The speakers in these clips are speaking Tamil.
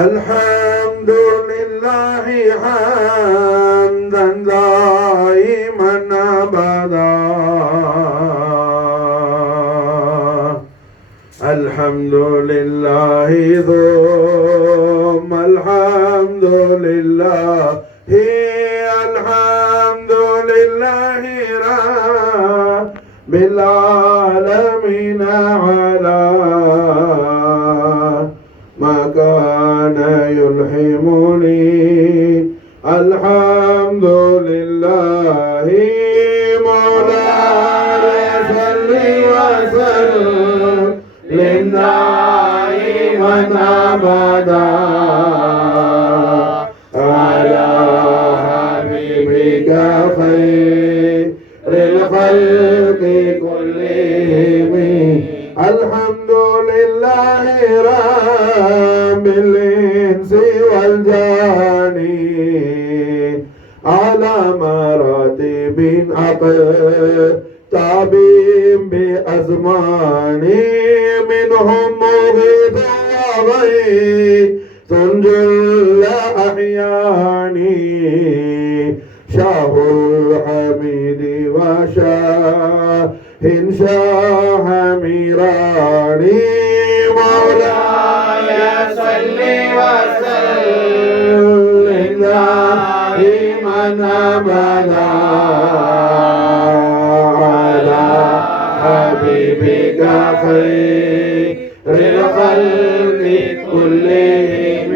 الحمد لله حمدا دائما أبدا. الحمد لله ثم الحمد لله، الحمد لله رب العالمين على ما كان يلهمني. الحمد لله مولاي صل وسلم دائما ابدا على حبيبك خير الخلق كلهم. الحمد لله رب الإنس والجان على مراتب أقطاب بأزمان، منهم مغيث وغيث جل أحياني، شاه الحميد وشاه شاه ميراني. مولاي صل وسلم دائما ابدا على حبيبك خير الخلق كلهم.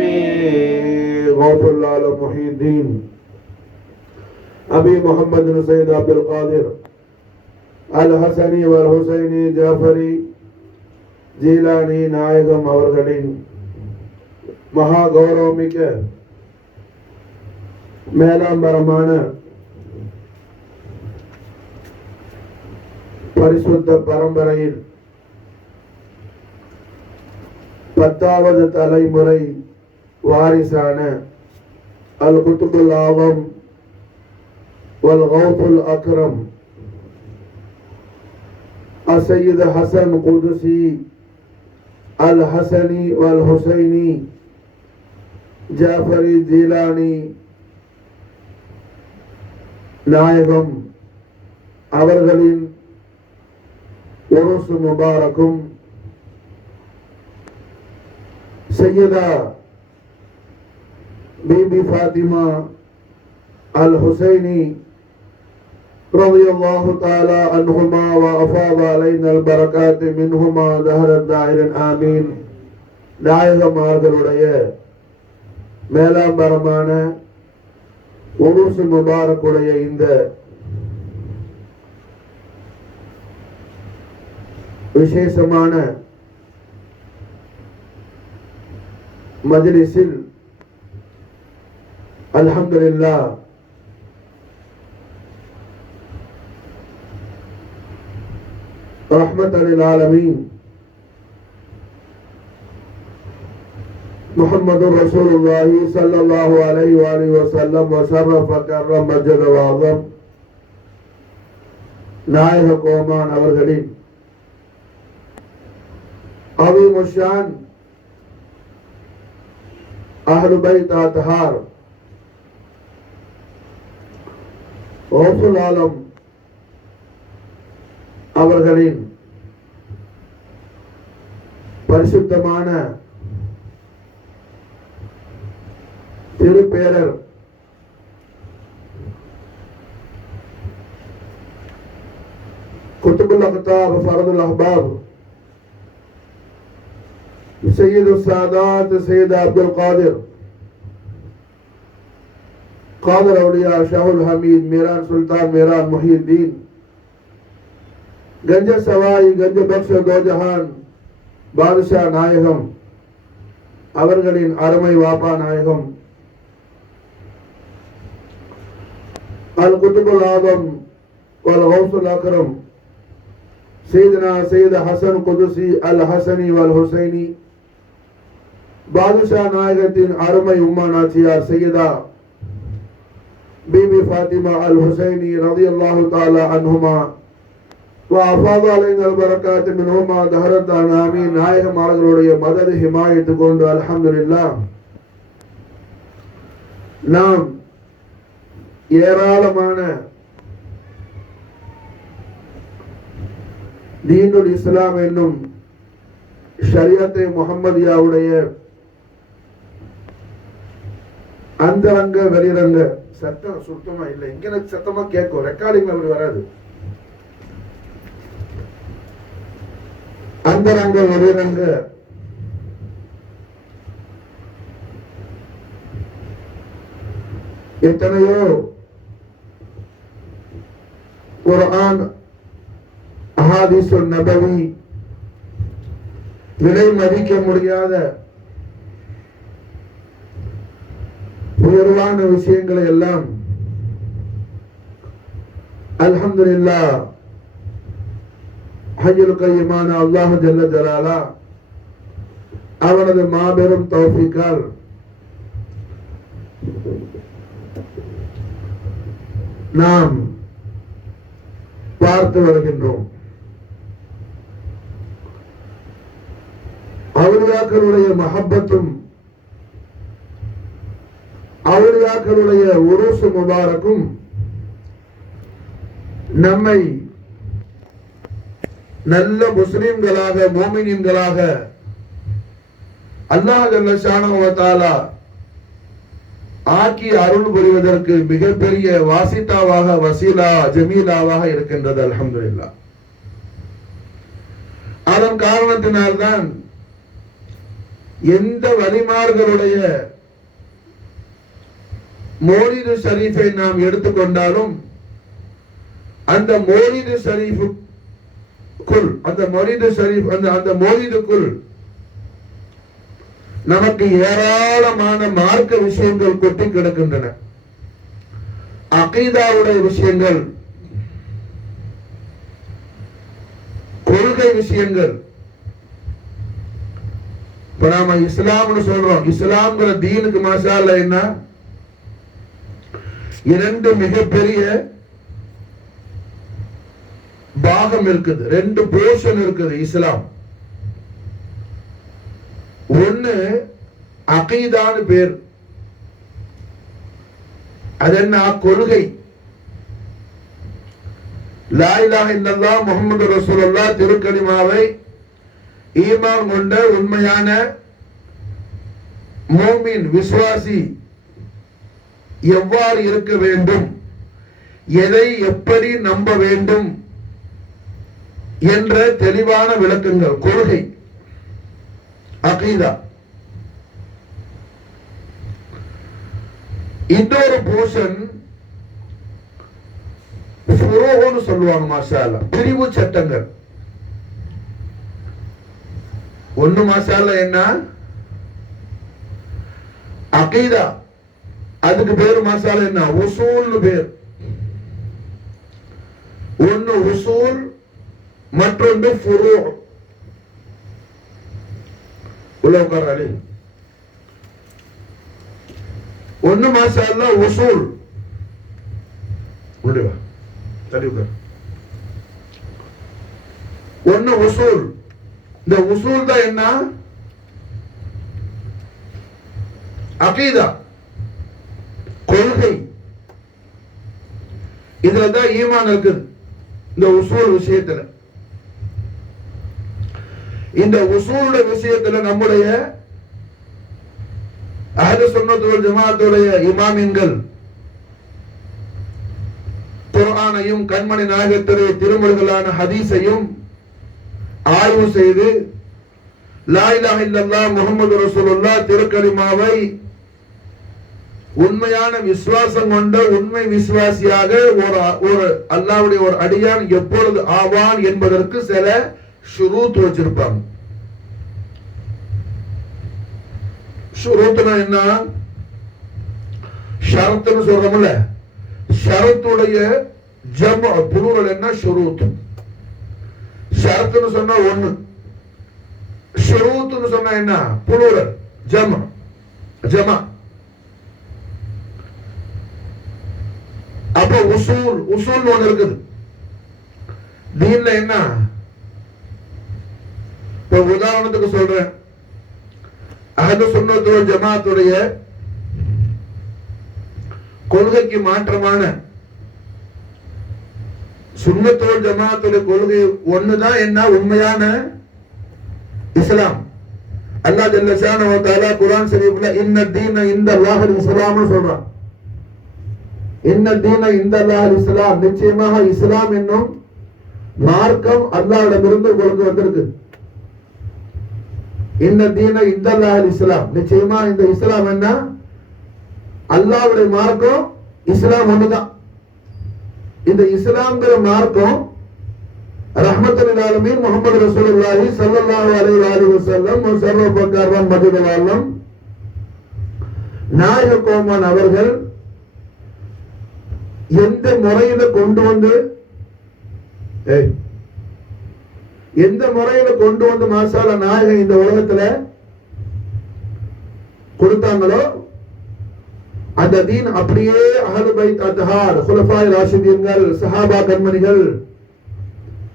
غوث العالم محي الدين أبي محمد سيد عبد القادر الحسنி والحسيني ஜாஃபரி ஜீலானி நாயகம் அவர்களின் மகா கௌரவமிக்க மேலாம்பரமான பரிசுத்த பரம்பரையில் 10வது தலைமுறை வாரிசான அல் குத்துபுல் ஆலம் வல் கௌசுல் அக்ரம் السيد حسن قدسي الحسني والحسيني ஜாஃபரி ஜீலானி நாயகம் அவர்களின் உருஸ் முபாரக்கும் சையதா बीबी फातिमा अल हुसैनी رضي الله تعالى عنهما وأفاض علينا البركات منهما دهر الدائر آمين. நாயகமார்களுடைய மேலாம்பரமான உருஸ் முபாரக்குடைய இந்த விசேஷமான மஜ்லிஸில் அல்ஹம்துலில்லாஹ் رحمة للعالمين محمد رسول الله صلى الله عليه وآله وسلم وشرف وكرم مجد وعظم நாயக கோமான் அவர்களின் அஸீமுஷான் அஹ்லு பைத் அத்ஹார் கௌசுல் ஆலம் அவர்களின் பரிசுத்தமான திருப்பேரர் குத்துபுல் அக்தாப் ஃபர்துல் அஹ்பாப் சையது சாதாத் சையத் அப்துல் காதிர் காதர் அவுலியா ஷாஹுல் ஹமீத் மீரான் சுல்தான் மீரான் முஹியுத்தீன் गंज सवाई गंज बख्श दो जहान बादशाह நாயகம் அவர்களின் அருமை வாப்பா நாயகம் அல் குத்துபுல் ஆலம் வல் கௌசுல் அக்ரம் சையதுனா சையத் ஹசன் குதுசி அல் ஹசனி வல் ஹுசைனி பாதுஷா நாயகத்தின் அருமை உம்மா நாச்சியார் சையதா बीबी फातिमा अल हुसैनी रज़ियल्लाहु ताला अन्हुमा وأفاض علينا البركات منهما دهرت آمين. நாயகம் அவர்களுடைய மதது ஹிமாயத்து கொண்டு அல்ஹம்துலில்லாஹ் நாம் ஏராளமான தீனுல் இஸ்லாம் என்னும் ஷரியத்தை முஹம்மதியாவுடைய அந்தரங்க வெளிரங்க சத்தம் சுத்தமா இல்லை. இங்க எனக்கு சத்தமா கேட்கும், ரெக்கார்டிங்ல அப்படி வராது. அந்தரங்க வெளிரங்க எத்தனையோ குர்ஆன் அஹாதீஸ் நபவி விலை மதிக்க முடியாத உயர்வான விஷயங்களை எல்லாம் அல்ஹம்துலில்லாஹ் ஹய்யுல் கய்யூமான அல்லாஹ் ஜல்ல ஜலாலா அவனது மாபெரும் தௌஃபீக்கால் நாம் பார்த்து வருகின்றோம். அவுலியாக்களுடைய மஹப்பத்தும் அவுலியாக்களுடைய உருசு முபாரக்கும் நம்மை நல்ல முஸ்லிம்களாக மோமினின்களாக அல்லாஹ் ஜல்ல ஷானஹு வ தஆலா ஆக்கி அருள் புரிவதற்கு மிகப்பெரிய வாசித்தாவாக வசீலா ஜமீலாவாக இருக்கின்றது. அல்ஹம்துலில்லாஹ். அதன் காரணத்தினால்தான் எந்த வலிமார்களுடைய மௌலிது ஷரீஃபை நாம் எடுத்துக்கொண்டாலும் அந்த மௌலிது ஷரீஃபுக்குள் அந்த மௌலிதுக்குள் நமக்கு ஏராளமான மார்க்க விஷயங்கள் கொட்டி கிடக்கின்றன. அகீதாவுடைய விஷயங்கள், கொள்கை விஷயங்கள். இப்ப நாம இஸ்லாம்னு சொல்றோம். இஸ்லாம்ங்கிற தீனுக்கு மாஷா அல்லாஹ் என்ன இரண்டு மிகப்பெரிய பாகம் இருக்குது, ரெண்டு போர்ஷன் இருக்குது இஸ்லாம். ஒன்னு அகீதான்னு பேர். அது என்ன? கொள்கை. லா இலாஹ இல்லல்லாஹ் முஹம்மது ரசூலுல்லாஹ் திருக்கலிமாவை ஈமான் கொண்ட உண்மையான மோமின் விசுவாசி எவ்வாறு இருக்க வேண்டும், எதை எப்படி நம்ப வேண்டும் என்ற தெளிவான விளக்கங்கள் கொள்கை, அகீதா. இன்னொரு போர்ஷன் ஃபுரூன்னு சொல்லுவாங்க. மாஷா அல்லாஹ், பிரிவு சட்டங்கள். ஒன்னு மாஷா அல்லாஹ் என்ன அகீதா, அதுக்கு பேரு மாஷா அல்லாஹ் என்ன உசூல்னு பேர். ஒன்னு உசூல், மற்றொன்று ஃபுரூ. உலகராளி ஒன்னு மாஷா அல்லாஹ் உசூல். முடிவா தெரியுங்க. ஒன்னு உசூல். இந்த உசூல் தான் என்ன? அகீதா, கொள்கை. இதுல தான் ஈமான் இருக்குது. இந்த உசூல் விஷயத்துல, இந்த உசூல் விஷயத்துல நம்முடைய அஹ்லு சுன்னத் வல் ஜமாஅத்துடைய இமாமின்கள் குர்ஆனையும் கண்மணி நாயகத்துடைய திருமொழிகளான ஹதீஸையும் ஆய்வு செய்து லா இலாஹ இல்லல்லாஹ் முஹம்மது ரசூலுல்லாஹ் திருக்கலிமாவை உண்மையான விசுவாசம் கொண்ட உண்மை விசுவாசியாக ஒரு அல்லாஹ்வுடைய ஒரு அடியான் எப்பொழுது ஆவான் என்பதற்கு சில ஷுரூத் வச்சிருப்பாங்க. ஷுரூத்னா என்ன? ஷரத்துன்னு சொல்றோம்ல, ஷரத்துடைய ஜம் புளூரல் என்ன? ஷுரூத். ஷரத்துன்னு சொன்னா ஒன்னு, ஷுரூத்னு சொன்னா என்ன? புளூரல், ஜம், ஜமா. அப்ப உசூல், உசூல் ஒன்னு இருக்குது தீன்ல. என்ன? உதாரணத்துக்கு சொல்றேன், அஹ்லு சுன்னத் வல் ஜமாஅத்துடைய கொள்கைக்கு மாற்றமான சுன்னத்துல் ஜமாத்துடைய கொள்கை ஒண்ணுதான் என்ன உண்மையான இஸ்லாம். அல்லாஹ் ஜல்ல ஷானஹு வ தஆலா குர்ஆன் ஷரீஃப்ல இன்ன தீன இன்தல்லாஹில் இஸ்லாம்னு சொல்றான். இன்ன தீன இன்தல்லாஹில் இஸ்லாம், நிச்சயமாக இஸ்லாம் என்னும் மார்க்கம் அல்லாஹ்விடமிருந்து உங்களுக்கு வந்திருக்கு. இன்ன தீன இன்தல்லாஹில் இஸ்லாம், நிச்சயமா இந்த இஸ்லாம் என்ன அல்லாஹ்வுடைய மார்க்கம் இஸ்லாம் ஒண்ணுதான். இந்த இஸ்லாம்ங்கிற மார்க்கம் ரஹ்மத்துல் ஆலமீன் முஹம்மது ரசூலுல்லாஹி ஸல்லல்லாஹு அலைஹி வஸல்லம் முஸர்ரஃபக்கர்ரம் மஜ்துவால்லம் நாயகோமன் அவர்கள் எந்த முறையில கொண்டு வந்து மாசால நாயகம் இந்த உலகத்துல கொடுத்தாங்களோ அந்த தீன் அப்படியே அஹ்லுல் பைத் அத்ஹார் குலஃபாய் ராஷிதீன்கள் சஹாபா கண்மணிகள்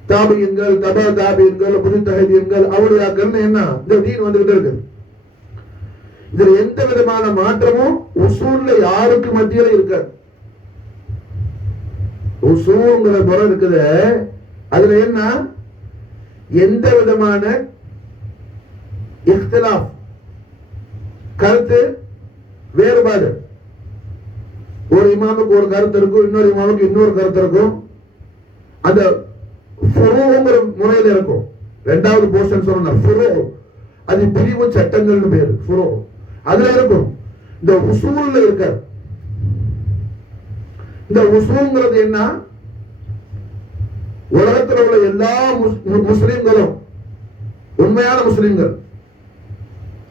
தாபியன்கள் தபா தாபியன்கள் முஜ்தஹிதீன்கள் அவுலியாக்கள் என்ன இந்த தீன் வந்துகிட்டு இருக்கு. இதுல எந்த விதமான மாற்றமும் உசூல்ல யாருக்கு மத்தியில இருக்காது. உசூல்ங்கிற முறை இருக்குது, அதுல என்ன எந்த விதமான இக்திலாஃப் கருத்து வேறுபாடு, ஒரு இமாமுக்கு ஒரு கருத்து இருக்கும், இன்னொரு இமாமுக்கு இன்னொரு கருத்து இருக்கும். அந்த ஃபுரூங்கிற முறையில இருக்கும். ரெண்டாவது போர்ஷன் சொன்ன ஃபுரூ, அது பிரிவு சட்டங்கள்னு பேரு. ஃபுரூ அதுல இருக்கும், இந்த உசூல்ல இருக்காது. இந்த உசூல்ங்கிறது என்ன, உலகத்தில் உள்ள எல்லா முஸ்லிம்களும் உண்மையான முஸ்லிம்கள்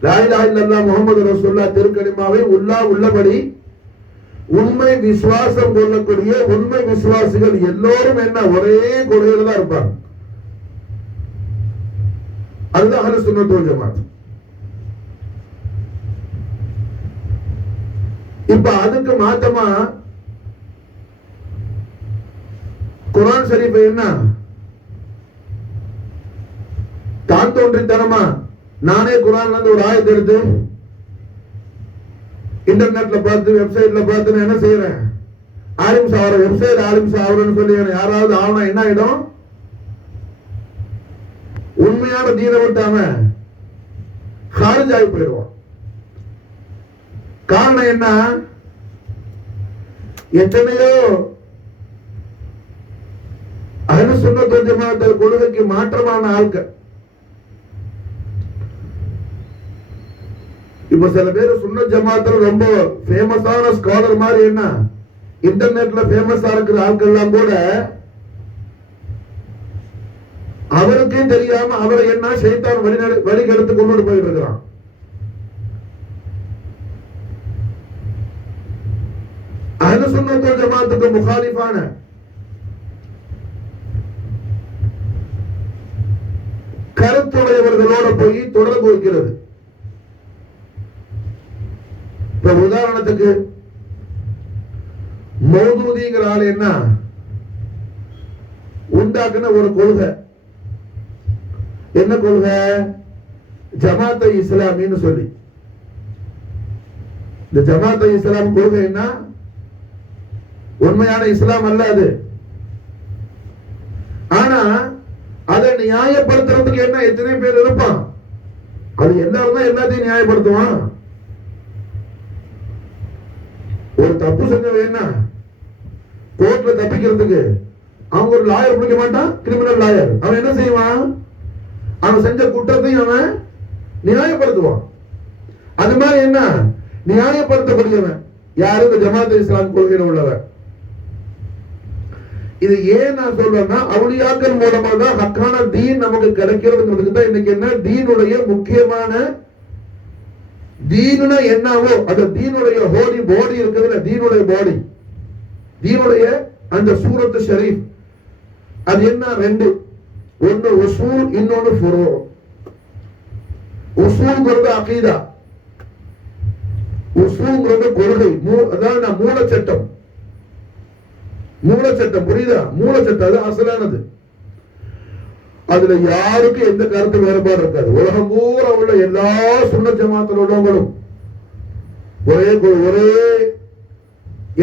லா இலாஹா இல்லல்லாஹ் முஹம்மது ரசூலுல்லாஹ் திருக்கலிமாவை உள்ளபடி உண்மை விசுவாசம் கொள்ளக்கூடிய உண்மை விசுவாசிகள் எல்லோரும் என்ன ஒரே கொள்கையில தான் இருப்பாங்க. அதுதான் அஹ்லுஸ் சுன்னத் வல் ஜமாத். இப்ப அதுக்கு மாத்தமா குர்ஆன் ஷரீஃப் என்ன தான் தோன்றித்தனமா நானே குர்ஆன்ல இருந்து ஒரு ஆயத்தை எடுத்து இன்டர்நெட்ல பார்த்து வெப்சைட்ல பார்த்து நான் என்ன செய்யறேன், ஆலிம் சாவர வெப்சைட் ஆலிம் சாவரன்னு சொல்லி யாராவது ஆவனா என்ன ஆயிடும், உண்மையான தீனை விட்டாம காரிஜ் ஆகி போயிடுவான். காரணம் என்ன, எத்தனையோ அஹ்லுஸ் சுன்னத் வல் ஜமாத் கொள்கைக்கு மாற்றமான ஆட்கள். இப்ப சில பேர் சுன்னத் ஜமாத்துல ரொம்ப ஃபேமஸான ஸ்காலர் மாதிரி என்ன இன்டர்நெட்ல ஃபேமஸா இருக்கிற ஆட்கள் எல்லாம் கூட அவருக்கே தெரியாம அவரை என்ன ஷைத்தான் வழிகெடுத்து கொண்டு போயிட்டு இருக்கிறான். அஹ்லுஸ் சுன்னத் வல் ஜமாத்துக்கு முகாலிஃபான கருத்துடையவர்களோட போய் தொடர்பு வைக்கிறது. இப்ப உதாரணத்துக்கு மௌதூதிங்கிற ஆள் என்ன உண்டாக்குன ஒரு கொள்கை, என்ன கொள்கை, ஜமாத்தை இஸ்லாமின்னு சொல்லி. இந்த ஜமாத்தை இஸ்லாம் கொள்கை என்ன, உண்மையான இஸ்லாம் அல்ல அது. ஆனா அதை நியாயப்படுத்துறதுக்கு என்ன எத்தனை பேர் இருப்பான், அது எல்லாரும் தான் எல்லாத்தையும் நியாயப்படுத்துவான். ஒரு தப்பு செஞ்சவன் என்ன கோர்ட்ல தப்பிக்கிறதுக்கு அவங்க ஒரு லாயர் பிடிக்க மாட்டான், கிரிமினல் லாயர். அவன் என்ன செய்வான், அவன் செஞ்ச குற்றத்தையும் அவன் நியாயப்படுத்துவான். அது மாதிரி என்ன நியாயப்படுத்தக்கூடியவன் யாரு, இந்த ஜமாத் இஸ்லாம் கொள்கையில உள்ளவன். இது ஏன் நான் சொல்றேன்னா, அவுலியாக்கள் மூலமா தான் ஹக்கான தீன் நமக்கு கிடைக்கிறதுங்கிறதுக்கு தான் இன்னைக்கு என்ன தீனுடைய முக்கியமான தீனுனா என்னவோ அந்த தீனுடைய ஹோலி பாடி இருக்குதுல, தீனுடைய பாடி, தீனுடைய அந்த சூரத்து ஷரீஃப், அது என்ன ரெண்டு, ஒன்னு உசூல் இன்னொன்னு ஃபுரூ. உசூல்ங்கிறது அகீதா, உசூல்ங்கிறது கொள்கை, அதாவது மூலச்சட்டம். மூலச்சட்டம் புரியுதா, மூலச்சட்டம் அது அசலானது. அதுல யாருக்கும் எந்த கருத்து வேறுபாடு இருக்காது. உலகம் பூரா உள்ள எல்லா சுன்னத் ஜமாத்தில் உள்ளவங்களும் ஒரே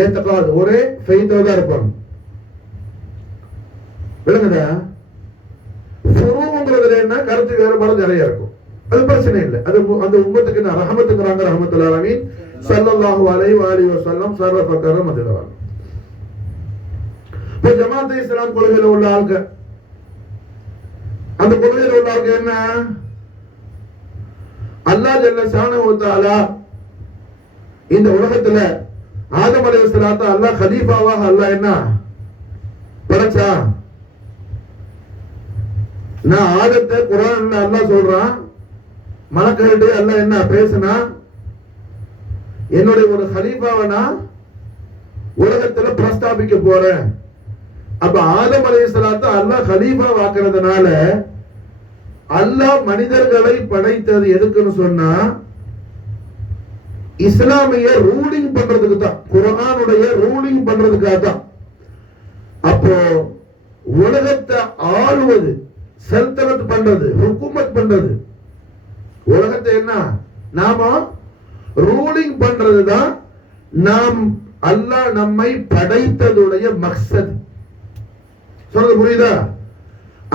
ஏத்தகாது, ஒரே ஃபெய்தா தான் இருப்பாங்க. விளங்குதா? ஃபுரூங்கிறதுல என்ன கருத்து வேறுபாடு நிறைய இருக்கும். அது பிரச்சனை இல்லை. அது அந்த உம்மத்துக்கு என்ன ரஹமத்துங்கறாங்க. ரஹமத்துல் ஆலமீன் ஸல்லல்லாஹு அலைஹி வஸல்லம் சர்வ ஃபக்கரம் அதுதான். இப்ப ஜமாத் இஸ்லாம் கொள்கையில உள்ள ஆளுங்க, அந்த கொள்கையில உள்ள ஆளுங்க என்ன, அல்லாஹ் ஜல்ல ஷானஹு வ தஆலா இந்த உலகத்துல ஆதம் அலைஹிஸ்ஸலாத்தை அல்லாஹ் கலீஃபாவாக அல்லாஹ் என்ன படைச்சா. நான் ஆதத்தை குர்ஆன்ல அல்லாஹ் சொல்றான், மலக்குகிட்ட அல்லாஹ் என்ன பேசினா, என்னுடைய ஒரு கலீஃபாவை நான் உலகத்துல பிரஸ்தாபிக்க போறேன். அப்ப ஆதம் அலைஹிஸ்ஸலாத்தை அல்லாஹ் கலீஃபா வாக்குறதுனால அல்லாஹ் மனிதர்களை படைத்தது எதுக்குன்னு சொன்னா, இஸ்லாமிய ரூலிங் பண்றதுக்கு தான், குர்ஆனுடைய ரூலிங் பண்றதுக்காக தான். அப்போ உலகத்தை ஆளுவது, சல்தனத் பண்றது, ஹுக்குமத் பண்றது, உலகத்தை என்ன நாம ரூலிங் பண்றதுதான் நாம் அல்லாஹ் நம்மை படைத்ததுடைய மக்சத். சொல்றது புரியுதா?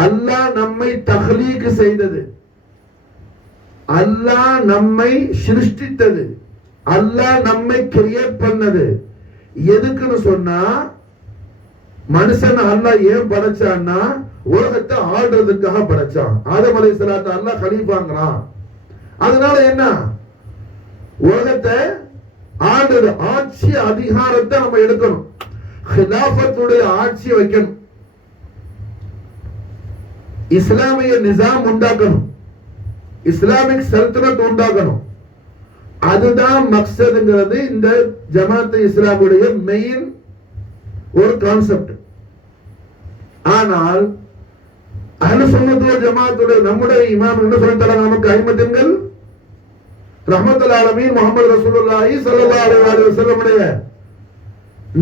அல்லாஹ் நம்மை தஹ்லீக் செய்தது, அல்லாஹ் நம்மை சிருஷ்டித்தது, அல்லாஹ் நம்மை கிரியேட் பண்ணது எதுக்குன்னு சொன்னா, மனுஷன் அல்லாஹ் ஏன் படைச்சான்னா உலகத்தை ஆள்றதுக்காக படைச்சான். ஆதம் அலைஹிஸ்ஸலாத்தை அல்லாஹ் கலீஃபாங்கறான். அதனால என்ன, உலகத்தை ஆளுது, ஆட்சி அதிகாரத்தை நம்ம எடுக்கணும், ஹிலாஃபத்துடைய ஆட்சி வைக்கணும், இஸ்லாமிய நிசாம் உண்டாக்கணும், இஸ்லாமிக் சல்தனத் உண்டாக்கணும். அதுதான் மக்சதுங்கிறது இந்த ஜமாத் இஸ்லாமுடைய மெயின் ஒரு கான்செப்ட். ஆனால் அஹ்லுஸ் சுன்னத் வல் ஜமாத்துடைய நம்முடைய இமாம் என்ன சொல்லித்தராங்க நமக்கு? ஐமத்துங்கள் ரஹ்மத்துல் ஆலமீன் முஹம்மது ரசூலுல்லாஹி ஸல்லல்லாஹு அலைஹி வஸல்லம் உடைய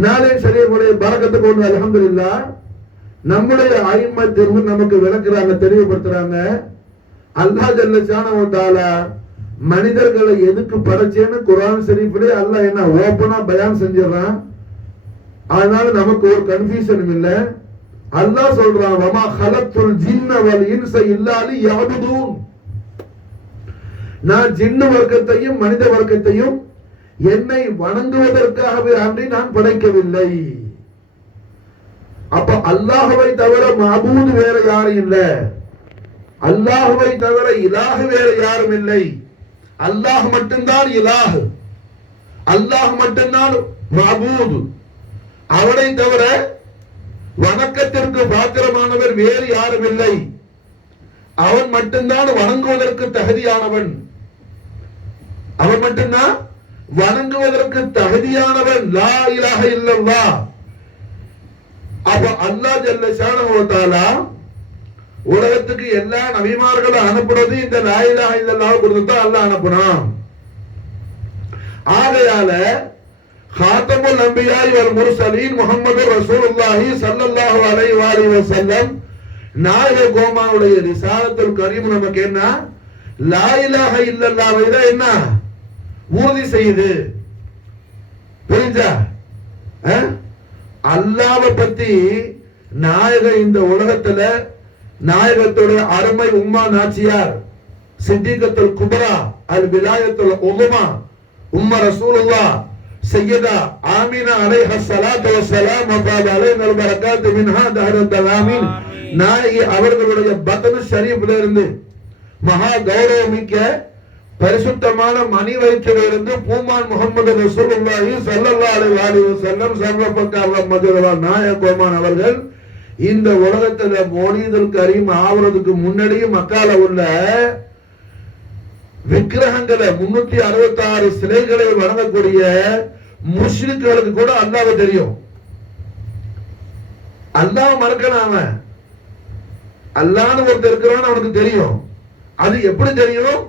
நாலே ஷரீஃபுடைய பரக்கத்தை கொண்டு அல்ஹம்துலில்லாஹ் நம்முடைய ஐமத்திற்கு நமக்கு விளக்குறாங்க, தெளிவுபடுத்துறாங்க. அல்லாஹ் ஜல்ல ஷானஹு வ தஆலா மனிதர்களை எதுக்கு படைச்சேன்னு குர்ஆன் ஷரீஃபிலே அல்லாஹ் என்ன ஓபனா பயான் செஞ்சிடறான். அதனால நமக்கு ஒரு கன்ஃபியூஷனும் இல்ல. அல்லாஹ் சொல்றான், வமா ஹலக்துல் ஜின்ன வல் இன்ஸ இல்லா லியஅபுதூன். நான் ஜின்னு வர்க்கத்தையும் மனித வர்க்கத்தையும் என்னை வணங்குவதற்காகவே அன்றி நான் படைக்கவில்லை. அப்ப அல்லாஹ்வை தவிர மஅபூத் வேற யாரும் இல்ல, அல்லாஹ்வை தவிர இலாஹ் வேற யாரும் இல்லை. அல்லாஹ் மட்டும்தான் இலாஹ், அல்லாஹ் மட்டும்தான் மஅபூத். அவனை தவிர வணக்கத்திற்கு பாத்திரமானவர் வேறு யாரும் இல்லை. அவன் மட்டும்தான் வணங்குவதற்கு தகுதியானவன், அவன் மட்டும்தான் வணங்குவதற்கு தகுதியானவன். லா இலாஹ இல்லல்லாஹ். அப்ப அல்லாஹ் ஜல்ல ஷானஹு வ தஆலா உலகத்துக்கு எல்லா நபிமார்களும் அனுப்புறது இந்த லா இலாஹ இல்லல்லாஹ் கொடுத்து அல்லாஹ் அனுப்புனான். ஆகையால காத்தமுல் அன்பியா வல் முர்சலீன் முஹம்மது ரசூலுல்லாஹி ஸல்லல்லாஹு அலைஹி வஸல்லம் நாயக கோமாவுடைய ரிசாலத்துல் கரீம் நமக்கு என்ன, லா இலாஹ இல்லல்லாஹ் தான் என்ன உறுதி செய்யுது. புரிஞ்சா? அல்லாஹ்வை பத்தி நாயக இந்த உலகத்துல நாயகத்துடைய அருமை உம்மா நாச்சியார் சித்திகத்துல் குப்ரா அல் விலாயத்துல் உதுமா உம்ம ரசூலுல்லாஹ் சையதா ஆமினா அலைஹா ஸலாத்து வஸ்ஸலாம் வ அலைஹில் பரக்காத்து மின்ஹா தஹரத் ஆமீன் நாயகி அவர்களுடைய பத்னு ஷரீஃப்ல இருந்து மகா கௌரவமிக்க பரிசுத்தமான மணி வயிற்றிலிருந்து பூமான் முஹம்மது ரசூலுல்லாஹி ஸல்லல்லாஹு அலைஹி வஸல்லம் சர்வபக்கார் மஜ்தவா நாயக கோமான் அவர்கள் இந்த உலகத்துல மௌலீதுல் கரீம் ஆவறதுக்கு முன்னாடியே மக்கால உள்ள விக்கிரகங்களை 366 சிலைகளை வணங்கக்கூடிய முஷ்ரிக்குகளுக்கு கூட அல்லாஹ்வை தெரியும். அல்லாஹ் மறக்கலாம், அவன் அல்லாஹ்னு ஒருத்தர் இருக்கிறான்னு அவனுக்கு தெரியும். அது எப்படி தெரியும்?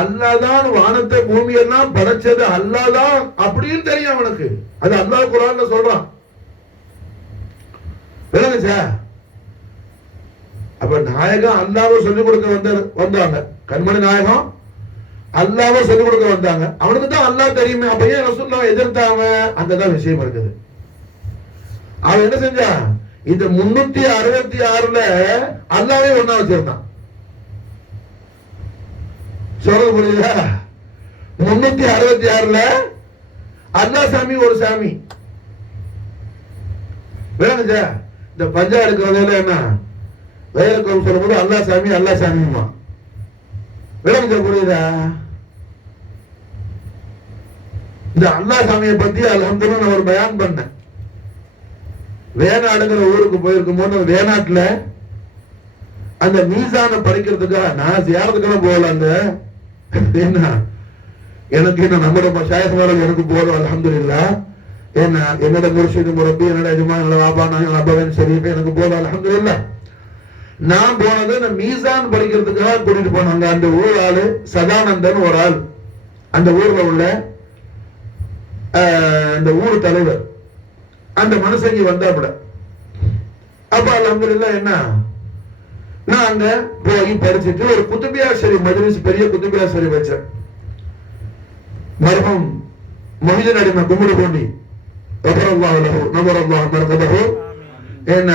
அல்லாஹ் தான் வானத்தை பூமி எல்லாம் படைச்சது அல்லாஹ் தான் அப்படின்னு தெரியும் அவனுக்கு. அது அல்லாஹ் குர்ஆன்ல சொல்றான். விளங்குச்சா? அப்ப நாயகம் அல்லாஹ்வை சொல்லிக் கொடுக்க வந்தாங்க. கண்மணி நாயகம் அல்லாஹ்வை சொல்லிக் கொடுக்க வந்தாங்க. அவனுக்கு தான் அல்லாஹ் தெரியுமே, அப்ப ஏன் ரசூலுல்லாஹ் எதிர்த்தாங்க? அங்கதான் விஷயம் இருக்குது. அவன் என்ன செஞ்சான்? இந்த 366ல அல்லாஹ்வே ஒண்ணா வச்சிருந்தான். சொல்றது புரியுதா? 366ல அல்லாஹ் சாமி ஒரு சாமி வேணுச்சா? இந்த பஞ்சா எடுக்கிறதுல என்ன வேலைக்கு சொல்லும் போது அல்லாஹ் சாமி அல்லாஹ் சாமியுமா வேணுச்சா? புரியுதா? இந்த அல்லாஹ் சாமியை பத்தி அல்ஹம்துலில்லாஹ் நான் ஒரு பயான் பண்ணேன். வேணாடுங்கிற ஊருக்கு போயிருக்கும் போது வேணாட்டுல அந்த மீசான படிக்கிறதுக்காக நான் யாரதுக்கெல்லாம் போகல. அந்த என்ன எனக்கு என்ன நம்மளோட மஷாயிக்மார்கள் எனக்கு போதும் அல்ஹம்துலில்லாஹ். என்ன என்னோட முர்ஷிது முரப்பி என்னோட எஜமா என்னோட வாபா நான் அபவன் ஷரீஃப் எனக்கு போதும் அல்ஹம்துலில்லாஹ். நான் போனது அந்த மீசான் படிக்கிறதுக்காக கூட்டிட்டு போனாங்க. அந்த ஊர் ஆளு சதானந்தன் ஒரு ஆள், அந்த ஊர்ல உள்ள அந்த ஊர் தலைவர், அந்த மனுஷங்க வந்தாப்பட. அப்ப அல்ஹம்துலில்லாஹ் என்ன நான் அங்க போய் படிச்சுட்டு ஒரு குத்துபியா ஷரீஃப் மஜ்லிஸ், பெரிய குத்துபியா ஷரீஃப் வச்சேன். மர்ஹூம் மொஹிதீன் அடிமை கும்பிடு போண்டி என்ன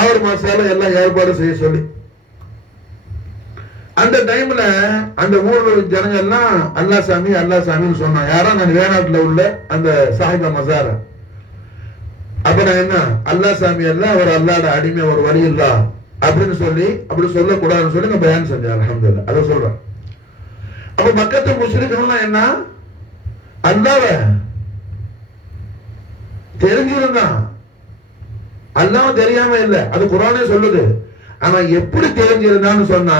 அவர் மாசால எல்லாம் ஏற்பாடு செய்ய சொல்லி அந்த டைம்ல அந்த ஊர்ல ஜனங்க எல்லாம் அல்லாஹ் சாமி அல்லாஹ் சாமின்னு சொன்னான். யாரா? நான் வேணாட்டுல உள்ள அந்த சாஹிபா மசார. அப்ப நான் என்ன அல்லாஹ் சாமி அல்ல, அவர் அல்லாஹ்வோட அடிமை, ஒரு வழி இல்ல அப்படின்னு சொல்லி அப்படி சொல்லக்கூடாதுன்னு சொல்லி நான் பயான் செஞ்சேன். அல்ஹம்துலில்லாஹ். அதை சொல்றேன். அப்ப மக்கத்து முஸ்லிம்கள் என்ன அல்லாஹ்வை தெரிஞ்சிருந்தான், அல்லாஹ் தெரியாம இல்ல, அது குர்ஆனே சொல்லுது. ஆனா எப்படி தெரிஞ்சிருந்தான்னு சொன்னா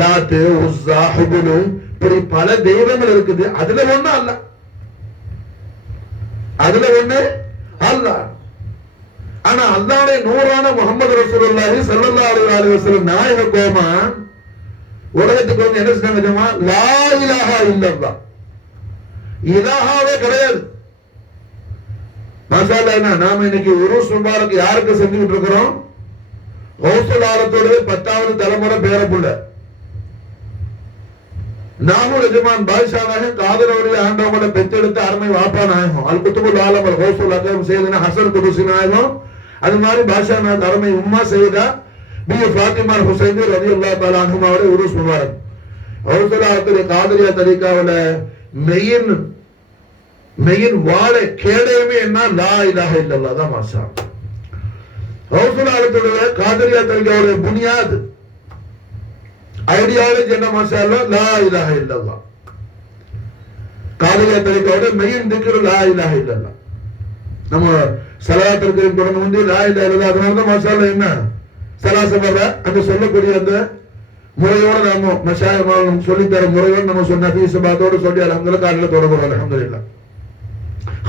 லாத்து உஸ்ஸா ஹுபுல் இப்படி பல தெய்வங்கள் இருக்குது. அதுல ஒண்ணு அல்லாஹ், அதுல ஒண்ணு அல்லாஹ். ஆனா அல்லாஹ்வுடைய நூறான முஹம்மது ரசூலுல்லாஹி ஸல்லல்லாஹு அலைஹி வஸல்லம் நாயக கோமான் உலகத்துக்கு வந்து என்ன செஞ்சாங்க? லா இலாஹா இல்லல்லாஹ், இலாஹாவே கிடையாது. மாஷாஅல்லாஹ். என்ன நாம இன்னைக்கு உருஸ் முபாரக் யாருக்கு செஞ்சுட்டு இருக்கிறோம்? கௌசுல் ஆலத்தோட 10வது தலைமுறை பேரப்புள்ள நாகூர் எஜமான் பாதுஷா நாயகம் காதலவர்கள் ஆண்டவங்களை பெற்றெடுத்த அருமை வாப்பா நாயகம் அல் குத்துபுல் ஆலம் அல் கௌசுல் அகம் செய்தன ஹசன் குதுசி நாயகம். அது மாதிரி பாஷா நாயகம் அருமை உம்மா செய்தா பி ஃபாத்திமா ஹுசைன் ரலியல்லாஹு தஆலா அன்ஹுமாவுடைய உருஸ் முபாரக். கௌசுல் ஆலத்துடைய காதலியா தரீகாவுல மெயின் வாழை கேடயமே என்ன? லா இலாஹா இல்லல்லாஹ் தான். மாஷா கௌசுல் ஆலத்துடைய காதலியா தரீகாவுடைய புனியாத் ஐடியாலஜி என்ன? மாஷா அல்லாஹ் லா இலாஹா இல்லல்லாஹ். காதலியா தரீகாவுடைய மெயின் திக்ர் லா இலாஹா இல்லல்லாஹ். நம்ம ஸலவாத்துல் கரீம் தொடர்ந்து வந்து லா இலாஹா இல்லல்லாஹ். அதனால தான் மாஷா அல்லாஹ் என்ன சலாசமர அந்த சொல்லக்கூடிய அந்த முறையோட நாம மஷாயிக்மார்கள் சொல்லி தர முறையோடு நம்ம சொன்ன ஹதீஸ்பாத்தோட சொல்லி அல்ஹம்துலில்லாஹ் காலையில தொடங்குறோம். அல்ஹம்துலில்லாஹ்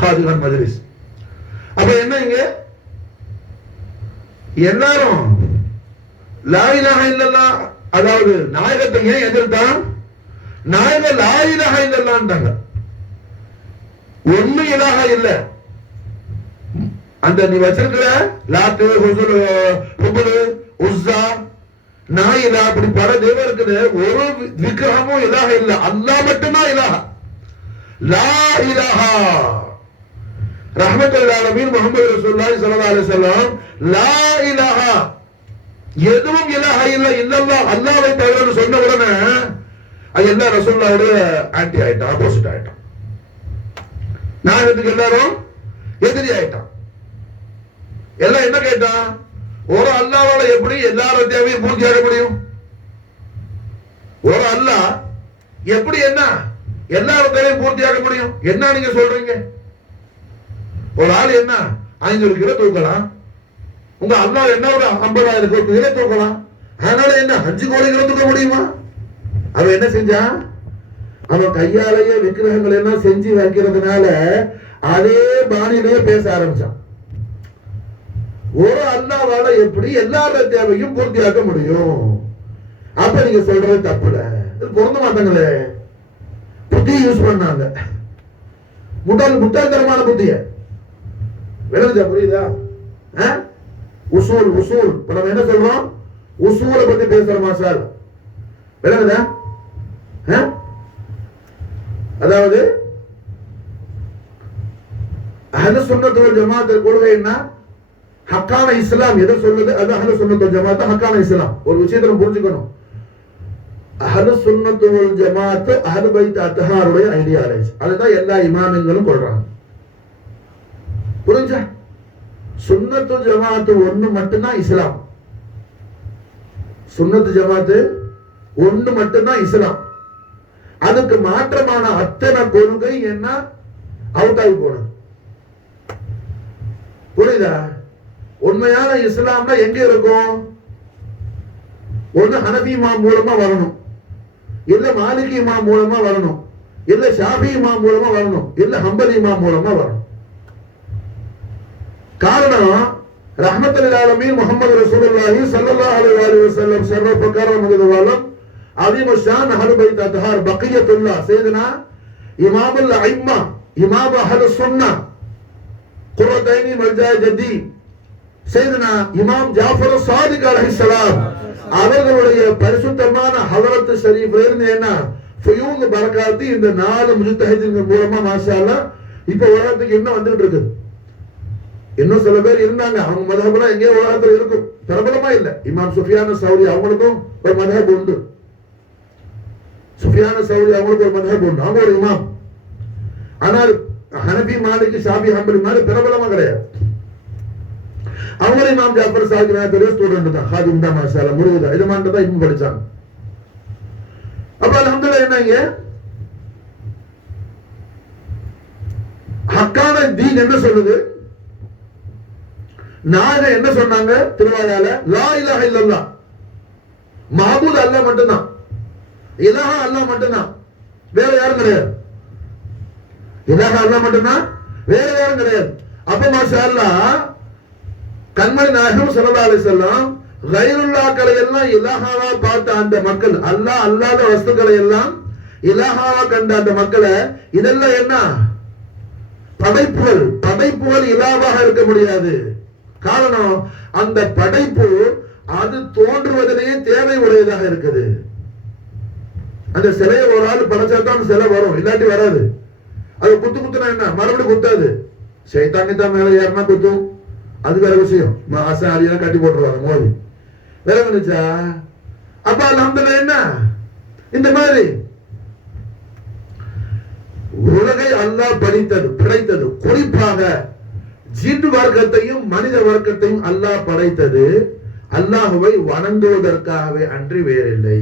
ஹாதிகன் மஜ்லிஸ். அப்ப என்ன இங்க எல்லாரும் லா இலாஹா இல்லல்லாஹ், அதாவது நாயகத்தை ஏன் எதிர்த்தான்? நாயக லா இலாஹா இல்லல்லாஹ்ன்றாங்க. ஒண்ணு இலாஹா இல்ல. அந்த நீ வச்சிருக்கிற லாத்து ஹுசுல் ஹுபுல் உஸ்ஸா நாயிலா அப்படி பல தெய்வம் இருக்குது. ஒரு விக்கிரகமும் இலாஹ இல்ல, அல்லாஹ் மட்டும்தான் இலாஹ. லா இலாஹா ரஹ்மத்துல் ஆலமீன் முஹம்மது ரசூலுல்லாஹி ஸல்லல்லாஹு அலைஹி வஸல்லம் லா இலாஹா எதுவும் இலாஹ இல்ல இல்லல்லாஹ் அல்லாஹ்வை தவிர சொன்ன உடனே அது என்ன ரசூலுல்லாஹ்வுடைய ஆன்டி ஆயிட்டான், ஆப்போசிட் ஆயிட்டான். நாயகத்துக்கு எல்லாரும் எதிரி ஆயிட்டான். எல்லாம் என்ன கேட்டான்? ஒரு அல்லாஹ்வால எப்படி எல்லாரும் தேவையும் பூர்த்தியாக முடியும்? ஒரு அல்லாஹ் எப்படி என்ன எல்லாரும் தேவையும் பூர்த்தியாக முடியும்? என்ன நீங்க சொல்றீங்க? ஒரு ஆள் என்ன 500 கிலோ தூக்கலாம், உங்க அல்லாஹ் என்ன ஒரு 50,000 கிலோ தூக்கலாம். அதனால என்ன 5 கோடி கிலோ தூக்க முடியுமா? அவன் என்ன செஞ்சான்? அவன் கையாலேயே விக்கிரகங்கள் எல்லாம் செஞ்சு வைக்கிறதுனால அதே பாணியிலேயே பேச ஆரம்பிச்சான். ஒரு அல்லாஹ்வால எப்படி எல்லாரோட தேவையும் பூர்த்தியாக்க முடியும்? அப்ப நீங்க சொல்றது தப்புல, பொருந்த மாட்டாங்களே. புத்தி யூஸ் பண்ணாங்க, முட்டாள்தனமான புத்திய. விளங்குதா? புரியுதா? உசூல் உசூல் இப்ப நம்ம என்ன சொல்றோம்? உசூலை பத்தி பேசுற மாசால். விளங்குதா? அதாவது அஹ்லு சுன்னத் வல் ஜமாத் கொள்கை என்ன? ஹக்கான இஸ்லாம் எதை சொல்லுது? அது அஹ்லு சுன்னத் வல் ஜமாத் ஹக்கான இஸ்லாம். ஒரு விஷயத்தை நம்ம புரிஞ்சுக்கணும். அஹ்லு சுன்னத் வல் ஜமாத் அஹ்லு பைத் அத்ஹாருடைய ஐடியாலஜி. அதுதான் எல்லா இமாம்களும் கொள்றாங்க. புரிஞ்சா? சுன்னத்து ஜமாத் ஒண்ணு மட்டும்தான் இஸ்லாம். சுன்னத்து ஜமாத் ஒண்ணு மட்டும்தான் இஸ்லாம். அதுக்கு மாற்றமான அத்தனை கொள்கை என்ன? அவுட் ஆகி போனது. புரியுதா? உண்மையான இஸ்லாம்னா எங்க இருக்கும்? ஒண்ணு ஹனபி இமாம் மூலமா வரணும், இல்ல மாலிகி இமாம் மூலமா வரணும், இல்ல ஷாஃபி இமாம் மூலமா வரணும், இல்ல ஹம்பலி இமாம் மூலமா வரணும். காரணம் ரஹ்மத்துல் ஆலமீன் முஹம்மது ரசூலுல்லாஹி ஸல்லல்லாஹு அலைஹி வஸல்லம் ஷர்ரஃப கரமஹு வலம் அதீம் ஷான் அஹ்லு பைத் அத்ஹார் பக்கியத்துல்லாஹ் சையதுனா இமாமுல் அஇம்மா இமாம் அஹ்லு சுன்னah குர்ரதைனி மர்ஜா ஜதி சையதுனா இமாம் ஜாஃபர் சாதிக் அலைஹிஸ்ஸலாம் அவர்களுடைய பரிசுத்தமான ஹலரத் ஷரீஃப்ல இருந்து என்ன ஃபயூன் பரக்காத்தி இந்த 4 முஜ்தஹிதீன்கள் மூலமா மாஷா அல்லாஹ் இப்ப உலகத்துக்கு என்ன வந்துட்டு இருக்கு. இன்னும் சில பேர் இருந்தாங்க, அவங்க மதஹபெல்லாம் எங்கேயோ உலகத்துல இருக்கும், பிரபலமா இல்ல. இமாம் சுஃபியான் சௌரி அவங்களுக்கும் ஒரு மதஹப் உண்டு. சுஃபியான் சௌரி அவங்களுக்கு ஒரு மதஹப் உண்டு, அவங்க ஒரு இமாம். ஆனால் ஹனபி மாலிகி ஷாஃபி ஹம்பலி மாதிரி பிரபலமா கிடையாது. அவங்க இமாம் ஜாஃபர் சாதிக் நான் பெரிய ஸ்டூடெண்ட் தான், ஹாதிம் தான் மாஷா அல்லாஹ் முருகதா இதமான்ட்டு தான் இன்னும் படிச்சாங்க. அப்ப அல்ஹம்துலில்லாஹ் என்னங்க ஹக்கான தீன் என்ன சொல்லுது? நாக என்ன சொன்னாங்க திருவாயால? லா இலாஹ இல்லல்லாஹ், மஅபூத் அல்லாஹ் மட்டும்தான், இலாஹ அல்லாஹ் மட்டும்தான், வேற யாரும் கிடையாது. இலாஹ அல்லாஹ் மட்டும்தான், வேற யாரும் கிடையாது. அப்ப மாஷா அல்லாஹ் கண்மணி நாயகம் ஸல்லல்லாஹு அலைஹி வஸல்லம் கைருல்லாஹ்களை எல்லாம் இலாஹாவா பார்த்த அந்த மக்கள், அல்லாஹ் அல்லாத வஸ்துக்களை எல்லாம் இலாஹாவா கண்ட அந்த மக்களை, இதெல்லாம் என்ன படைப்புகள்? படைப்புகள் இலாவாக இருக்க முடியாது. காரணம் அந்த படைப்பு அது தோன்றுவதிலேயே தேவை உடையதாக இருக்குது. அந்த சிலையை ஒரு ஆள் படைச்சாதான் சிலை வரும், இல்லாட்டி வராது. அது குத்து குத்துனா என்ன மறுபடியும் குத்தாது. சைத்தானி தான் மேல ஏறினா குத்தும், அது வேற விஷயம். ஆசாரியெல்லாம் கட்டி போட்டுருவாங்க மோதி வேற வந்துச்சா. அப்ப அல்ஹம்துலில்லாஹ் என்ன இந்த மாதிரி உலகை அல்லாஹ் படைத்தது குறிப்பாக ஜின் வர்க்கத்தையும் மனித வர்க்கத்தையும் அல்லாஹ் படைத்தது அல்லாஹ்வை வணங்குவதற்காகவே அன்றி வேறில்லை.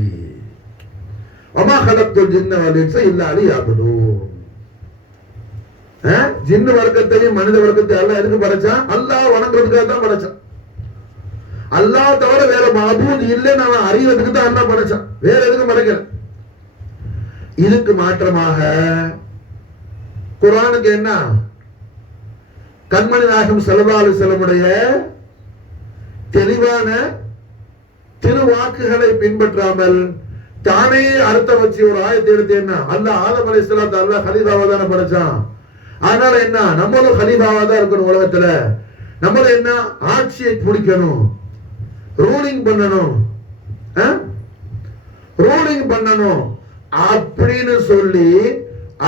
வமா கலக்துல் ஜின்ன வல் இன்ஸ இல்லா லியஅபுதூன். ஜின் வர்க்கத்தையும் மனித வர்க்கத்தையும் அல்லாஹ் எதுக்கு படைச்சான்? அல்லாஹ் வணங்குறதுக்காக தான் படைச்சான். அல்லாஹ் தவிர வேற மஅபூத் இல்லைன்னு அவன் அறிவதற்கு தான் அல்லாஹ் படைச்சான், வேற எதுக்கும் படைக்கல. இதுக்கு மாற்றமாக குர்ஆனுக்கு என்ன? கண்மணி நாயகம் ஸல்லல்லாஹு அலைஹி வஸல்லமுடைய தெளிவான திருவாக்குகளை பின்பற்றாமல் தானே அர்த்தம் வச்சு ஒரு ஆயத்தை எடுத்து என்ன அல்லாஹ் ஆதம் அலைஹிஸ்ஸலாத்தை அல்லாஹ் கலீஃபாவா தான படைச்சான். அதனால என்ன நம்மளும் கலீஃபாவா தான் இருக்கணும் உலகத்துல. நம்மளும் என்ன ஆட்சியை பிடிக்கணும், ரூலிங் பண்ணணும் அப்படின்னு சொல்லி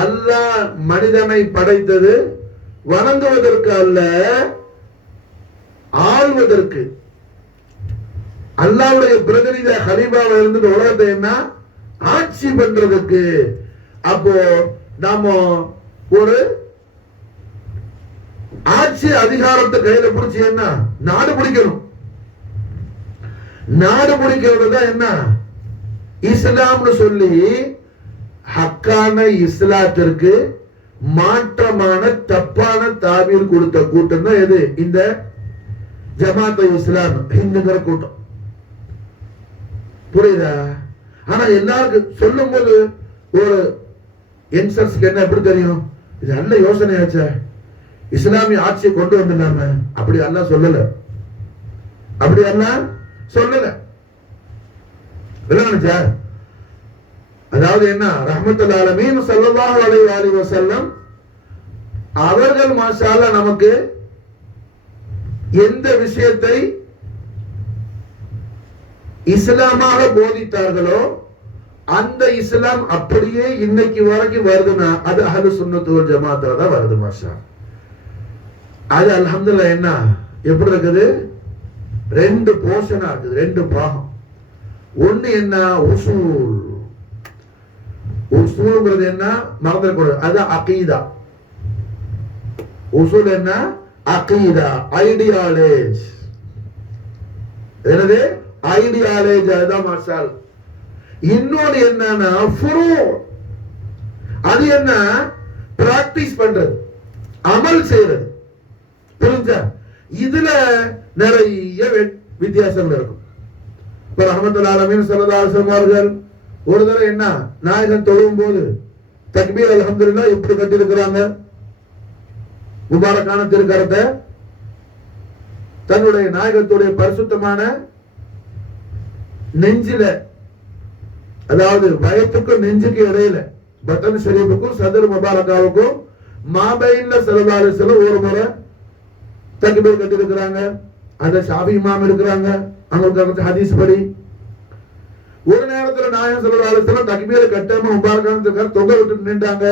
அல்லாஹ் மனிதனை படைத்தது வணங்குவதற்கு அல்ல, ஆள்வதற்கு. அல்லாஹ்வுடைய பிரதிநிதி கலீஃபாவா இருந்து உலகத்தை என்ன ஆட்சி பண்றதுக்கு. அப்போ நாம ஒரு ஆட்சி அதிகாரத்தை கையில பிடிச்சி என்ன நாடு பிடிக்கணும். நாடு பிடிக்கிறது தான் என்ன இஸ்லாம்னு சொல்லி ஹக்கான இஸ்லாத்திற்கு மாற்றமான தப்பான தாபீர் கொடுத்த கூட்டம் தான் எது? இந்த ஜமாத் இஸ்லாம் ஹிந்துங்கிற கூட்டம். புரியுதா? ஆனா எல்லாருக்கும் சொல்லும் போது ஒரு யங்ஸ்டர்ஸ்க்கு என்ன எப்படி தெரியும்? இது நல்ல யோசனையாச்சா, இஸ்லாமிய ஆட்சியை கொண்டு வந்துடலாம. அப்படி அல்லாஹ் சொல்லல, அப்படி அல்லாஹ் சொல்லல. விளங்குச்சா? அதாவது என்ன ரஹ்மத்துல் ஆலமீன் ஸல்லல்லாஹு அலைஹி வஸல்லம் அவர்கள் மாஷா அல்லாஹ் நமக்கு எந்த விஷயத்தை இஸ்லாமாக போதித்தார்களோ அந்த இஸ்லாம் அப்படியே இன்னைக்கு வரைக்கும் வருதுன்னா அது அஹ்லு சுன்னத் வல் ஜமாஅத்துல தான் வருது. மாஷா அது அல்ஹம்துலில்லாஹ். என்ன எப்படி இருக்குது? ரெண்டு போர்ஷனா இருக்குது, ரெண்டு பாகம். ஒண்ணு என்ன? உசூல். உசூல்ங்கிறது என்ன? மறந்துடக்கூடாது, அது அகீதா. உசூல் என்ன? அகீதா, ஐடியாலஜி. என்னது? ஐடியாலஜி. அதுதான் மசால். இன்னொரு என்னன்னா ஃபுரூ. அது என்ன? பிராக்டிஸ் பண்றது, அமல் செய்யறது. புரிஞ்சா? இதுல நிறைய வித்தியாசங்கள் இருக்கும். இப்ப ரஹ்மத்துல் ஆலமீன் ஸல்லல்லாஹு அலைஹி வஸல்லம் அவர்கள் ஒரு தடவை என்ன நாயகன் தொழும் போது தக்பீர் அல்ஹம்துலில்லாஹ் எப்படி கட்டி இருக்கிறாங்க? முபாரக்கான திருக்கரத்தை தன்னுடைய நாயகத்துடைய பரிசுத்தமான நெஞ்சில, அதாவது வயத்துக்கும் நெஞ்சுக்கு இடையில, பட்டன் ஷரீஃபுக்கும் சதர் முபாரக்காவுக்கும் மாபைன்ல ஸல்லல்லாஹு அலைஹி வஸல்லம் ஒரு முறை தக்பீர் கட்டி இருக்கிறாங்க. அந்த ஷாஃபி இமாம் இருக்கிறாங்க. அவங்களுக்கு ஹதீஸ் படி ஒரு நேரத்துல நாயகம் ஸல்லல்லாஹு அலைஹி வஸல்லம் தக்பீர் கட்டாம முபாரக்கான திருக்கர தொங்க விட்டு நின்றாங்க.